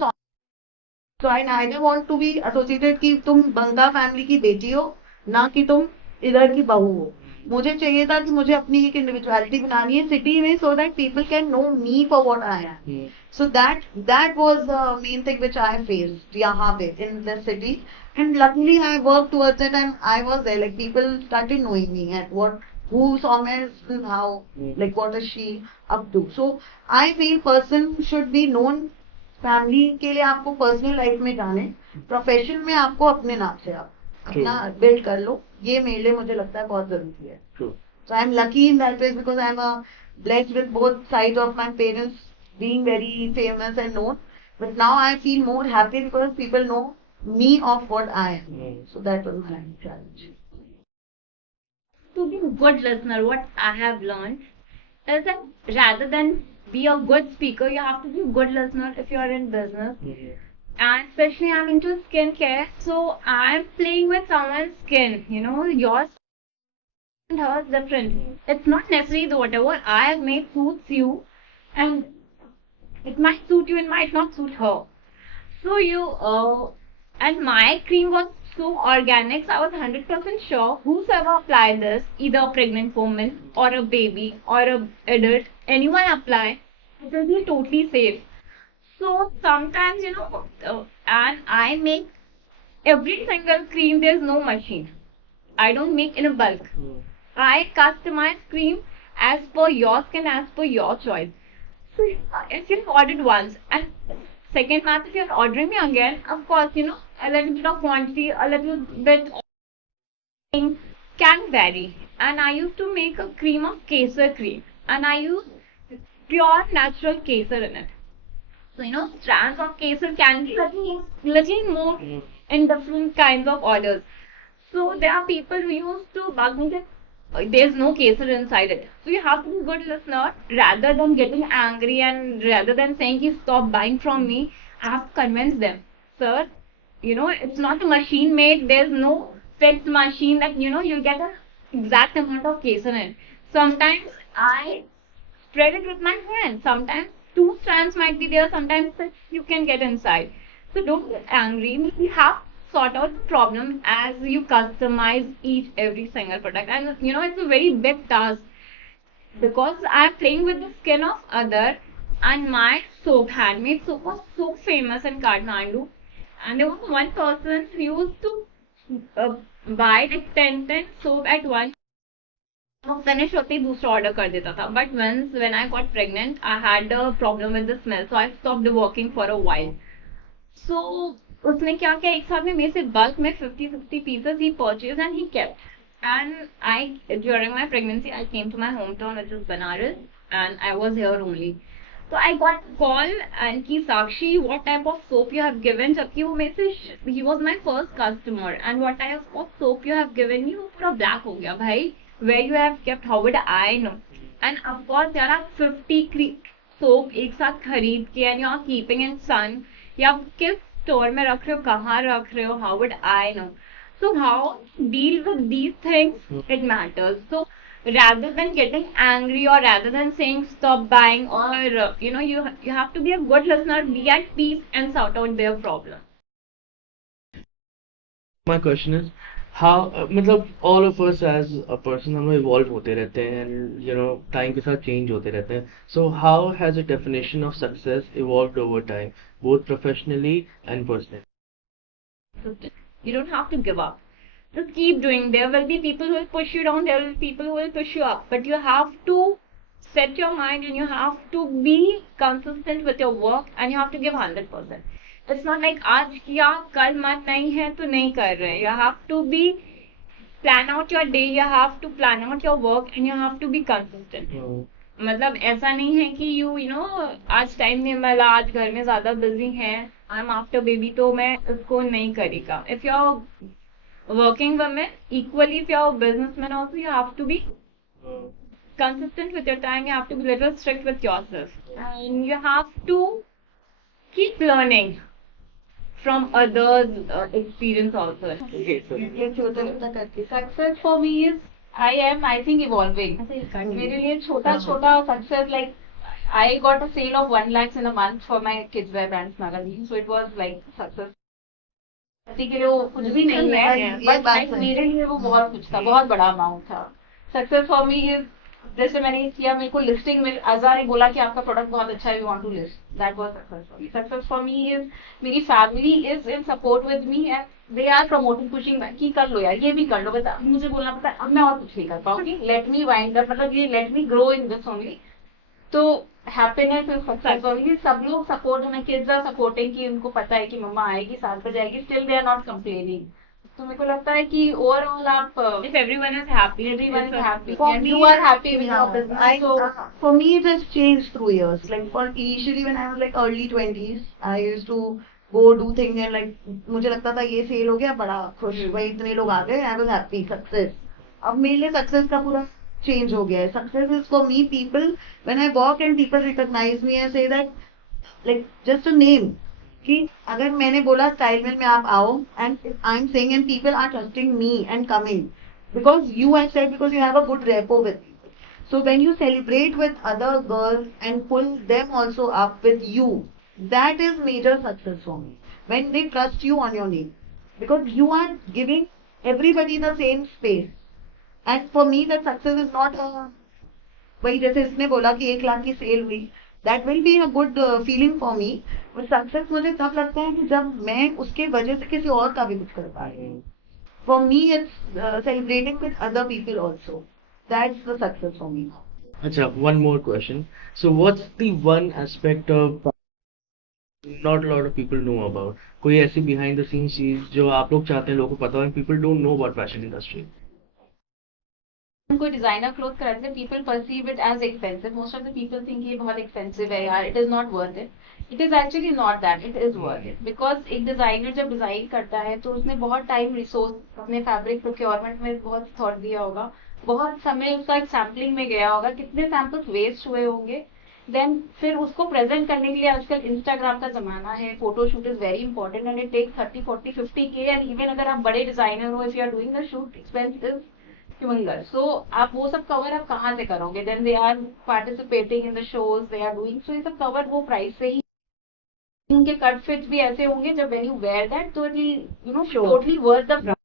so I neither want to be associated कि तुम बंगा फैमिली की बेटी हो ना कि तुम इधर की बहू हो मुझे चाहिए था कि मुझे अपनी एक इंडिविजुअलिटी बनानी है सिटी में, so that people can know me for what I am. So that was the main thing which I faced यहाँ पे in the city, and luckily I worked towards it and I was there. Like people started knowing me and who saw me and how, like what is she up to. So I feel person should be known. Family के लिए आपको personal life में जाने, profession में आपको अपने नाम से आप अपना बिल्ड कर लो, ये मेरे लिए मुझे लगता है बहुत जरूरी है. So I'm lucky in that place because I'm blessed with both sides of my parents being very famous and known. But now I feel more happy because people know me of what I am. So that was my challenge. To be a good listener, what I have learned is that rather than be a good speaker, you have to be a good listener if you are in business. And especially I'm into skincare, so I'm playing with someone's skin. You know, yours and hers different. It's not necessarily that whatever I have made suits you, and it might suit you, it might not suit her. So and my cream was so organic, so I was 100% sure whosoever applied this, either a pregnant woman or a baby or a adult, anyone apply, it will be totally safe. So sometimes, and I make every single cream, there's no machine. I don't make in a bulk. I customize cream as per your skin, as per your choice. So if you've ordered once, and second month if you're ordering me again, of course, a little bit of quantity, a little bit of thing can vary. And I used to make a cream of kesar cream, and I use pure natural kesar in it. So, strands of kesar can be little more in different kinds of orders. So there are people who used to bug me that there's no kesar inside it. So you have to be a good listener. Rather than getting angry and rather than saying he stop buying from me, I have to convince them, sir, it's not a machine made. There's no fixed machine that you'll get an exact amount of kesar in it. Sometimes I spread it with my hand. Sometimes 2 strands might be there. Sometimes you can get inside. So don't get angry. We have sort out the problem as you customize every single product, and it's a very big task because I'm playing with the skin of other, and my handmade soap was so famous in Kathmandu, and there was one person who used to buy like 10 soap at once. वो finish होते ही दूसरा order कर देता था. But when I got pregnant, I had a problem with the smell, so I stopped working for a while. So उसने क्या किया, एक साथ में मेरे से bulk में 50-60 pieces he purchased and he kept. And during my pregnancy, I came to my hometown, which is Banaras, and I was here only. So I got a call and कि Sakshi, what type of soap you have given? जबकि वो मेरे से he was my first customer, and what type of soap you have given me? वो पूरा black हो गया भाई. Where you have kept? How would I know? And of course, यार आप 50 soap एक साथ खरीद के and you are keeping in sun, या आप किस store में रख रहे हो, कहाँ रख रहे हो? How would I know? So how deal with these things? It matters. So rather than getting angry or rather than saying stop buying, or you have to be a good listener, be at peace and sort out their problem. My question is, how मतलब all of us as a person हम evolve होते रहते हैं and time के साथ change होते रहते हैं. So how has the definition of success evolved over time, both professionally and personally? So you don't have to give up. Just keep doing. There will be people who will push you down. There will be people who will push you up. But you have to set your mind and you have to be consistent with your work and you have to give 100%. It's not like आज किया कल मत नहीं है तो नहीं कर रहे. You have to plan out your day. You have to plan out your work and you have to be consistent. मतलब ऐसा नहीं है कि आज टाइम नहीं मिला, आज घर में ज्यादा बिजी हैं, I'm after baby तो मैं इसको नहीं करेगा. If you're working women, equally if you're a businessman also, you have to be consistent with your time. You have to be a little strict with yourself, and you have to keep learning from others' experience also. Success for me is I think evolving. मेरे लिए छोटा success, like I got a sale of 1 lakh in a month for my kids wear brands magazine, so it was like success. के लिए वो कुछ भी नहीं है, but like मेरे लिए वो बहुत कुछ था, बहुत बड़ा अमाउंट था. सक्सेस फॉर मी इज, जैसे मैंने किया, मेरे को लिस्टिंग में अज़ा ने बोला कि आपका प्रोडक्ट बहुत अच्छा है, we want to list, that was success for me. Success for me is मेरी family is in support with me and they are promoting, pushing कि कर लो यार, ये भी कर लो, बता मुझे बोलना पड़ता है, अब मैं और कुछ नहीं कर पाऊंगी, लेट मी वाइंड अप, मतलब ये let me grow in this only. तो happiness is success for me. सब लोग सपोर्ट, हमें किड्स आर सपोर्टिंग कि उनको पता है कि मम्मा आएगी, साल पर जाएगी, still they are not complaining. तो मेरे को लगता है कि ओवरऑल आप If everyone is happy, everyone is happy For and me, you are happy with your yeah, business. So for me, it has changed through years. Like for initially when I was like early 20s, I used to go do things and like मुझे लगता था ये cell हो गया, बड़ा खुश, भाई इतने लोग आ गए, I was happy, success. अब मेरे लिए सक्सेस का पूरा चेंज हो गया है. Success is for me people, when I walk and people recognise me and say that like just a name, कि अगर मैंने बोला स्टाइल मिल में आप आओ and I am saying and people are trusting me and coming because you have said, because you have a good rapport with people. So when you celebrate with other girls and pull them also up with you, that is major success for me. When they trust you on your name, because you are giving everybody the same space. And for me, that success is not a, वही जैसे इसने बोला कि 1 लाख की cell हुई, that will be a good feeling for me. But success मुझे तब लगता है कि जब मैं उसके वजह से किसी और का भी कुछ कर पा रही हूँ. For me, it's celebrating with other people also. That's the success for me. अच्छा, one more question. So what's the one aspect of not a lot of people know about? कोई ऐसी behind the scenes चीज जो आप लोग चाहते हैं लोगों को पता हो and people don't know about fashion industry? कोई डिजाइनर क्लोथ कराते हैं, people perceive it as expensive. Most of the people think ये बहुत एक्सपेंसिव है यार, it is not worth it. It is actually not that, it is worth it. Because एक designer जब design करता है तो उसने बहुत टाइम, रिसोर्स, अपने फैब्रिक प्रोक्योरमेंट में बहुत थॉट दिया होगा, बहुत समय उसका एक सैम्पलिंग में गया होगा, कितने सैंपल्स वेस्ट हुए होंगे. देन फिर उसको प्रेजेंट करने के लिए आजकल इंस्टाग्राम का जमाना है, photoshoot is very important and it takes 30, 40, 50K. And even अगर आप बड़े डिजाइनर हो, if you are doing the shoot, expense is humongous. So आप वो सब कवर आप कहाँ से करोगे? Then they are participating in the shows, they are doing, so ये सब कवर वो प्राइस से ही. उनके कट फिट्स भी ऐसे होंगे जब when you wear that, तो you know totally worth the price.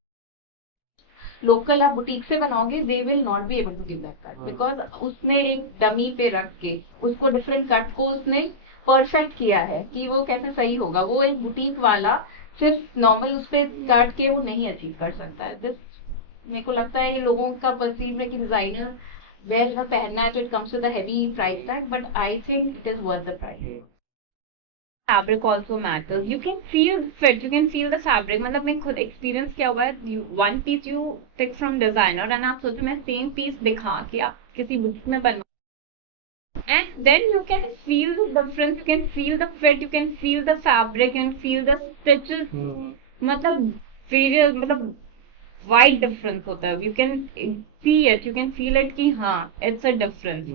Local आप बुटीक से बनाओगे, they will not be able to give that cut because उसने एक डमी पे रख के उसको डिफरेंट कट को उसने परफेक्ट किया है कि वो कैसे सही होगा. वो एक बुटीक वाला सिर्फ नॉर्मल उस पे काट के वो नहीं अचीव कर सकता है. दिस मेरे को लगता है ये लोगों का परसीव है कि डिजाइनर वेयर का पहनना है तो it comes with a heavy price tag, but I think it is worth the price. Fabric also matters. You can feel fit, you can feel the fabric. मतलब मैं खुद experience किया हुआ है. One piece you take from designer and आप सोचो मैं same piece दिखा के आप किसी boutique में बनवा, and then you can feel the difference, you can feel the fit, you can feel the fabric, you can feel the stitches. मतलब various, मतलब wide difference होता है. You can see it, you can feel it कि हाँ it's a difference.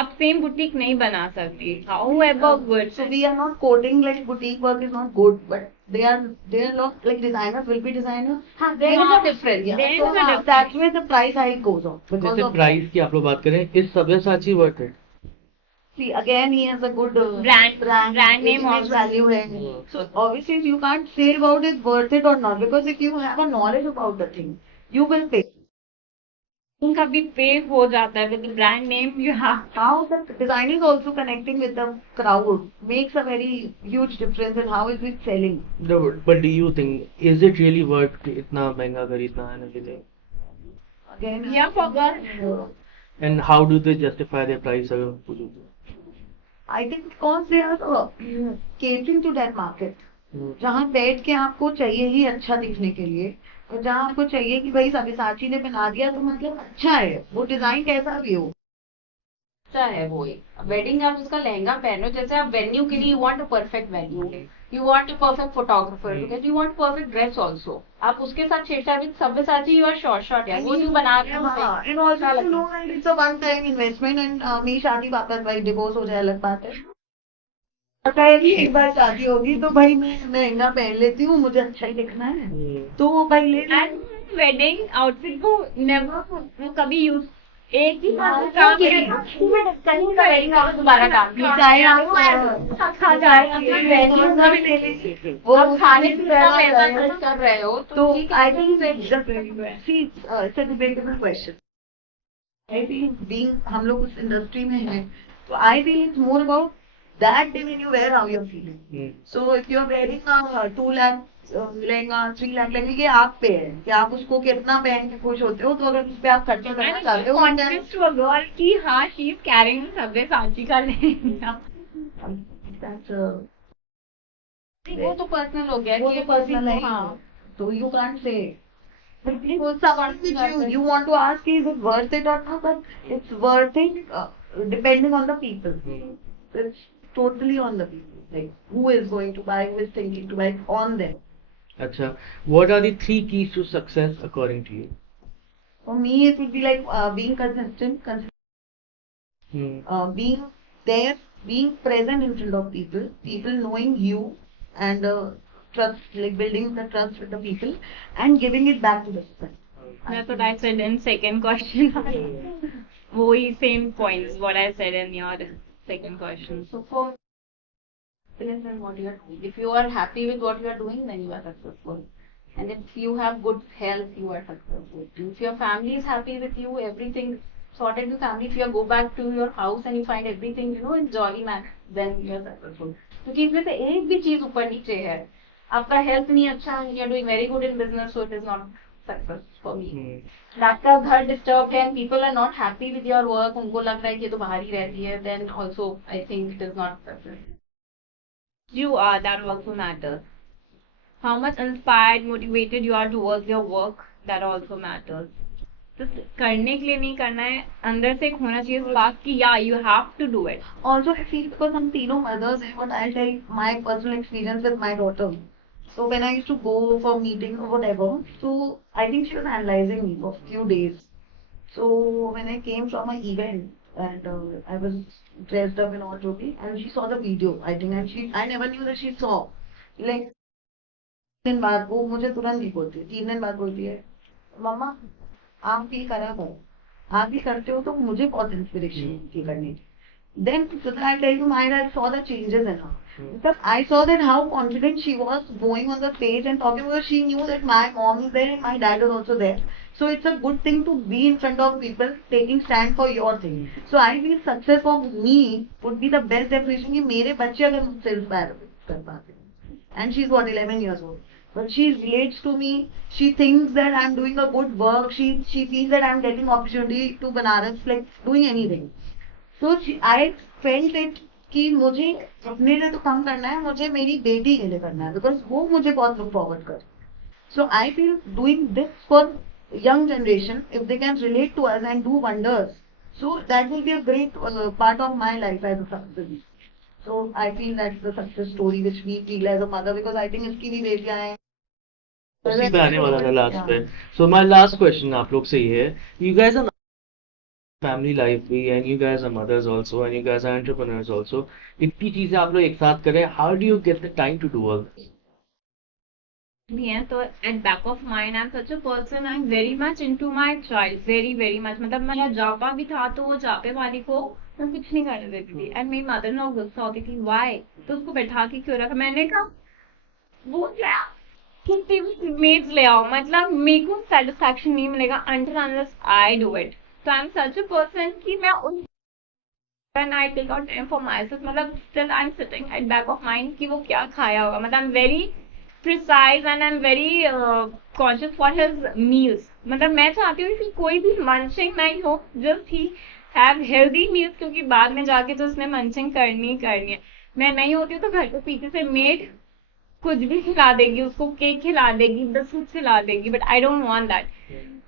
आप same boutique नहीं बना सकती. However good. So we are not quoting like boutique work is not good, but they are not like designers will be designers. हाँ, there is a difference. Yeah. There is So a difference. that's where the price hike goes on. Because जैसे of price की आप लोग बात करें, इस Sabyasachi worth है? see again he has a good Brand name image also. value है. So obviously you can't say about it worth it or not, because if you have a knowledge about the thing, you will pay. उनका भी पे हो जाता है with the brand name you have. How the designers also connecting with the crowd makes a very huge difference in how is it selling. No, but do you think is it really worth कि इतना महंगा खरीदना and everything? Again, Yeah, forgot. And how do they justify their price अगर उनको पूछो? I think because they are catering to that market. जहाँ बैठ के आपको चाहिए ही अच्छा दिखने के लिए, और जहाँ आपको चाहिए कि भाई सब्यसाची ने बना दिया तो मतलब अच्छा है, वो डिजाइन कैसा भी हो. अच्छा है वो. वेडिंग आप उसका लहंगा पहनो, जैसे आप वेन्यू के लिए you want a perfect venue, you want a perfect photographer, because you want perfect dress also. आप उसके साथ छेड़छाड़ with Sabyasachi you are short यार, वो जो बना रहे हैं हाँ, and also you know that it's a one time investment and मेरी शादी वापस भाई डिवोर्स हो जाए अलग बात है. पता है कि एक बार शादी होगी तो भाई मैं महंगा पहन लेती हूँ, मुझे अच्छा ही दिखना है तो वो भाई ले ले. And wedding outfit को never वो कभी यूज एक ही बार काम कहीं का वेडिंग आप दोबारा काम किया. चाहे आप खा जाए अपना वेन्यू का भी ले लीजिए. वो आप खाने से इतना पैसा खर्च कर रहे हो तो ठीक है. I think it's a debatable question. I feel being हम लोग उस industry में हैं, so I feel it's more about that day when you wear how you're feeling. So if you're wearing a 2 lakh lehenga 3 lakh lehenga, ये आप पे है कि आप उसको कितना पहन के खुश होते हो, तो अगर उस पे आप खर्चा करना चाहते हो कॉन्फिडेंस टू अ गर्ल कि हाँ शी इज कैरिंग सब्यसाची का लहंगा. that's वो तो पर्सनल हो गया वो कि तो personal है, हाँ तो you can't say. वो Something which you want to ask is it worth it or not, but it's worth it depending on the people. It's totally on the people, like who is going to buy, who is thinking to buy, on them. अच्छा, what are the 3 keys to success according to you? For me, it would be like being consistent, being there, being present in front of people, people knowing you, and trust, like building the trust with the people, and giving it back to the society. That's what I said in second question. वही same points what I said in your second question. So for confidence in what you are doing. If you are happy with what you are doing, then you are successful. And if you have good health, you are successful. If your family is happy with you, everything sorted with family. If you go back to your house and you find everything, in jolly man, then you are successful. क्योंकि इसमें से एक भी चीज ऊपर नीचे है, आपका हेल्थ नहीं अच्छा है, you are doing very good in business, so it is not success for me. आपका घर डिस्टर्ब है and people are not happy with your work, उनको लग रहा है कि ये तो बाहर ही रहती है, then also I think it is not success. You are, that also matters. How much inspired, motivated you are towards your work, that also matters. तो करने के लिए नहीं करना है, अंदर से एक होना चाहिए spark कि yeah, you have to do it. Also, I feel because हम तीनों mothers हैं, but I'll tell my personal experience with my daughter. So when I used to go for meeting or whatever, so I think she was analyzing me for a few days. So when I came from an event and I was dressed up in all trophy, and she saw the video, I think, and I never knew that she saw. Like 3 दिन बाद वो मुझे तुरंत नहीं बोलती, 3 दिन बाद बोलती है, मम्मा आप भी करा करो, आप भी करते हो तो मुझे बहुत इंस्पिरेशन मिलती करने की. Then I tell you, my dad saw the changes in her. Because I saw that how confident she was going on the page and talking, because she knew that my mom is there and my dad is also there. So it's a good thing to be in front of people, taking stand for your thing. So I feel success for me would be the best definition कि मेरे बच्चे अगर मुझसे inspire कर पाते हैं. And she's what, 11 years old. But she relates to me. She thinks that I'm doing a good work. She feels that I'm getting opportunity to Banaras, like doing anything. So I felt it कि मुझे अपने लिए तो काम करना है, मुझे मेरी बेटी के लिए करना है, because वो मुझे बहुत look forward कर. So I feel doing this for young generation, if they can relate to us and do wonders, so that will be a great part of my life as a success. So I feel that's the success story which we feel as a mother, because I think इसकी भी बेटियां हैं. उसी पे आने वाला था last पे. So my last question आप लोग से ये है, you guys are family life भी, and you guys are mothers also, and you guys are entrepreneurs also. इतनी चीजें आप लोग एक साथ करें, how do you get the time to do all this? भी हैं तो at back of mind I'm such a person, I'm very much into my child, very very much. मतलब मेरा जापा भी था तो वो जापे वाली को मैं कुछ नहीं करने देती थी, and मेरी मदर ना गुस्सा होती थी, why, तो उसको बैठा के क्यों रखा. मैंने कहा वो क्या कितनी भी मेड्स ले आओ, मतलब मेरे को सेटिस्फैक्शन नहीं मिलेगा until unless I do it. So I'm such a person कि मैं उन when I take out time for myself, मतलब still I'm sitting at back of mind कि वो क्या खाया होगा. मतलब I'm very precise and I'm very conscious for his meals. मतलब मैं चाहती हूँ कि कोई भी munching नहीं हो, just he have healthy meals, क्योंकि बाद में जाके तो उसने munching करनी ही करनी है. मैं नहीं होती हूँ तो घर पे पीछे से maid कुछ भी खिला देगी, उसको केक खिला देगी, बिस्कुट खिला देगी, but I don't want that.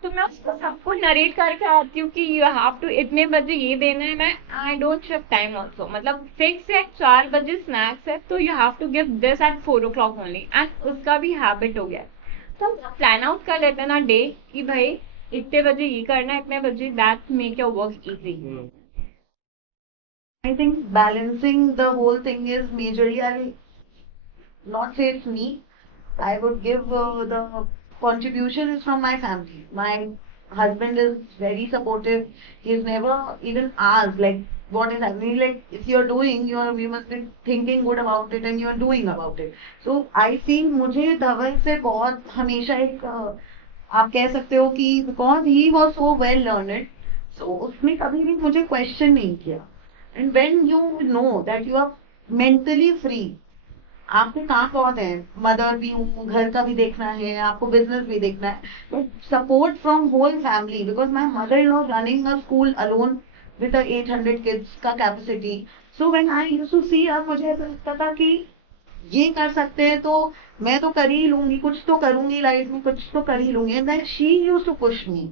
तो मैं उसको सबको नरेट करके आती हूँ कि यू हैव टू इतने बजे ये देना है. मैं I don't have time also, मतलब फिक्स है 4 बजे स्नैक्स है तो you have to give this at 4 o'clock only, and उसका भी हैबिट हो गया. तो हम प्लान आउट कर लेते हैं ना डे कि भाई इतने बजे ये करना है, इतने बजे, that make your work easy. I think balancing the whole thing is majorly, I'll not say it's me. I would give the contribution is from my family. My husband is very supportive. He's never even asked like what is happening. Like if you're doing, you must be thinking good about it and you're doing about it. So I feel मुझे धवल से बहुत हमेशा एक आप कह सकते हो कि because he was so well learned, So उसमें कभी भी मुझे क्वेश्चन नहीं किया. And when you know that you are mentally free, आपको काम बहुत है, मदर भी हूँ, घर का भी देखना है, आपको बिजनेस भी देखना है, but support from whole family, because my mother in law running a school alone with 800 kids का capacity. So when I used to see, अब मुझे ऐसा लगता था कि ये कर सकते हैं तो मैं तो कर ही लूंगी, कुछ तो करूंगी लाइफ में, कुछ तो कर ही लूंगी. And then she used to push me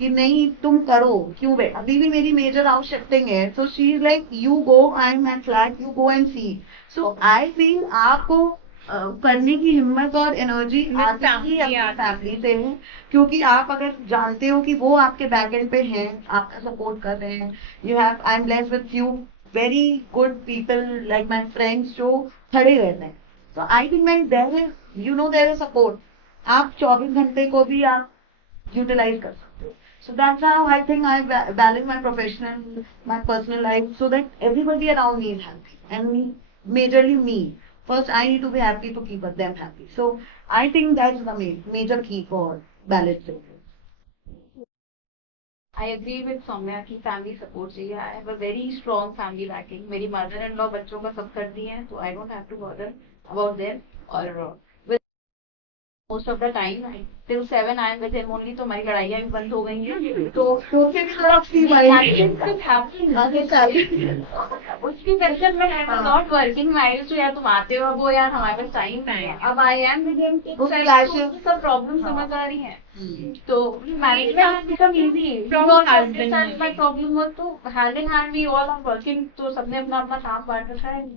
कि नहीं तुम करो, क्यों बे, अभी भी मेरी मेजर हाउस शिफ्टिंग है. So she is like you go, I am at flat, you go and see. So I feel आपको करने की हिम्मत और एनर्जी आती ही अपनी फैमिली से है, क्योंकि आप अगर जानते हो कि वो आपके बैक एंड पे हैं, आपका सपोर्ट कर रहे हैं. You have, I am blessed with few very good people like my friends जो खड़े रहते हैं. तो आई थिंक मैं there is, you know there is support, आप 24 घंटे को भी आप यूटिलाइज कर सकते हो. So that's how I think I balance my professional, my personal life, so that everybody around me is happy, and me, majorly me. First, I need to be happy to keep them happy. So I think that's the major key for balancing. I agree with Soumya कि family support चाहिए. I have a very strong family backing. मेरी mother in law बच्चों का सब करती हैं, तो I don't have to bother about them. और most of the time till 7 I am with him only, तो हमारी लड़ाइयाँ भी बंद हो गई हैं. तो उसके भी तरफ की भाई उसकी टेंशन में I was not working. I used to, यार तुम आते हो, अब वो यार हमारे पास टाइम नहीं है. अब आई एम विद हिम, सब प्रॉब्लम समझ आ रही हैं. तो management become easy From husband. My problem हो, तो hand in hand we all are working. तो सबने अपना अपना काम बांट रखा है.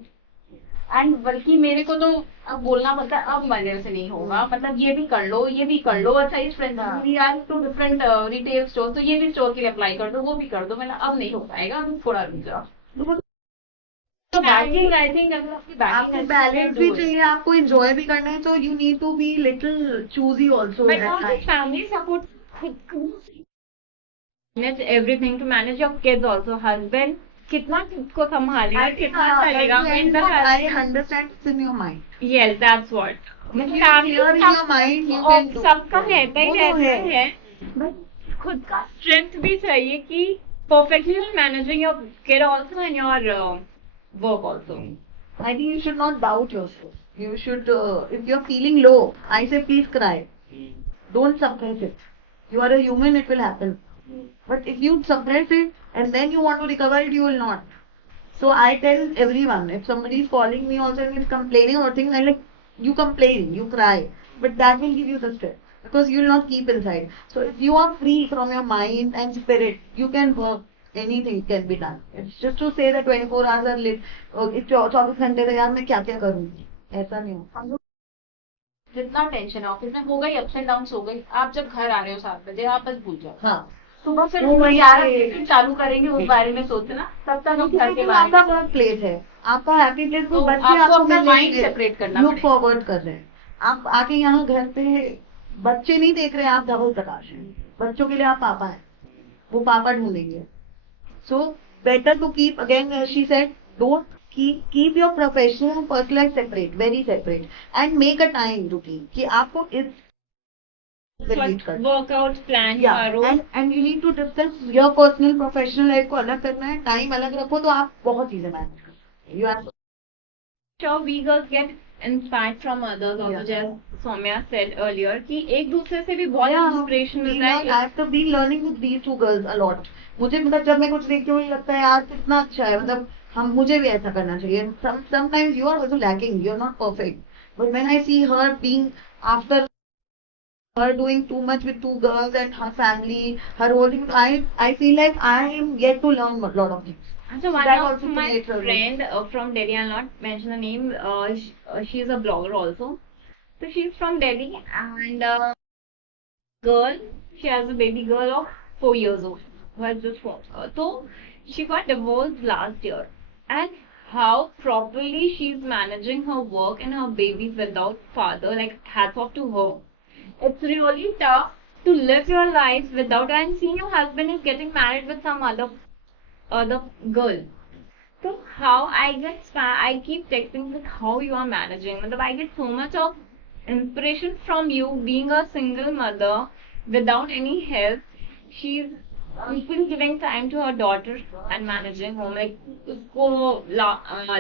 एंड बल्कि मेरे को तो अब बोलना पड़ता है, अब मजे से नहीं होगा, मतलब ये भी कर लो, ये भी कर लो. अच्छा इस friend we are two different retail store, तो ये भी स्टोर के लिए अप्लाई कर दो, वो भी कर दो. मैंने अब नहीं हो पाएगा, अब थोड़ा रुक जाओ. तो बैकिंग, आई थिंक अगर आपकी आपको बैलेंस भी चाहिए, आपको एंजॉय भी करना है, तो you need to be little choosy also. But also family support manage everything, to manage your kids also. Husband कितना खुद को संभालेगा, कितना चलेगा in the I house. understand it's in your mind. Yes, that's what. If you are clear in your mind, you can do. सबका रहता ही वो तो रहता है. है, but खुद का strength भी चाहिए कि perfectly managing your kid also and your work also. I think you should not doubt yourself. You should, if you're feeling low, I say please cry. Don't suppress it. You are a human, it will happen. But if you suppress it and then you want to recover it, you will not. So I tell everyone, if somebody is calling me also and is complaining about things, I'm like, you complain, you cry. But that will give you the strength. Because you will not keep inside. So if you are free from your mind and spirit, you can work. Anything can be done. It's just to say that 24 hours are lit. 24 घंटे तो यार मैं क्या क्या करूँगी, ऐसा नहीं हो. जितना टेंशन है ऑफिस में हो गई, अप्स एंड डाउन हो गई, आप जब घर आ रहे हो 7 बजे, आप बस भूल जाओ. हाँ. सुबह फिर वो वही 11 है. बजे चालू करेंगे उस बारे में सोचना, तब तक हम घर के बारे आपका वर्क प्लेस है, आपका हैप्पी प्लेस, तो बच्चे आपको आपको अपना मिलने माइंड सेपरेट करना लुक पड़ेगा. फॉरवर्ड कर रहे हैं. आप आके यहाँ घर पे बच्चे नहीं देख रहे, आप धवल प्रकाश हैं. बच्चों के लिए आप पापा हैं, वो पापा ढूंढेंगे. So better to keep, again she said, don't keep your professional and personal life separate, very separate, and make a time routine कि आपको इस Workout plan करो. and you need to discuss your personal professional life को अलग करना है, time अलग रखो, तो आप बहुत चीजें मैनेज कर सकते हैं. You have Sure, we girls get inspired from others also, Yeah. just Soumya said earlier कि एक दूसरे से भी बहुत inspiration मिलता I है. have to be learning with these two girls a lot. मुझे मतलब जब मैं कुछ देखती हूँ मुझे लगता है यार कितना अच्छा है, मतलब मुझे भी ऐसा करना चाहिए. Sometimes you are also lacking, you are not perfect. But when I see her being, after her doing too much with two girls and her family, her holding, I feel like I am yet to learn a lot of things. So one that of also my creates a role. friend from Delhi, I'll not mention the name, she's a blogger also. So she's from Delhi, and girl, she has a baby girl of 4 years old who has just born. So she got divorced last year, and how properly she's managing her work and her babies without father, like hats off to her. It's really tough to live your life without, and seeing your husband is getting married with some other girl. So how I keep texting with how you are managing. Matlab, I get so much of inspiration from you being a single mother without any help. She's she's been giving time to her daughter and managing home. Like, उसको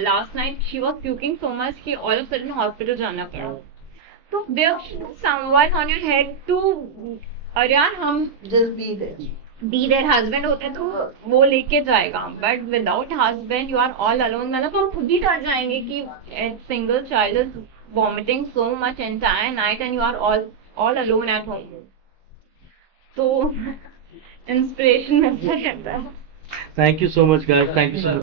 last night she was puking so much कि all of a sudden hospital जाना पड़ा. So there should be someone on your head to, अरे यार हम Just be there. be their husband होते तो वो लेके जाएगा. But without husband you are all alone. मतलब हम खुद ही डर जाएंगे कि a single child is vomiting so much entire night and you are all alone at home. So inspiration मिलता रहता है. Thank you so much, guys. Thank you so much.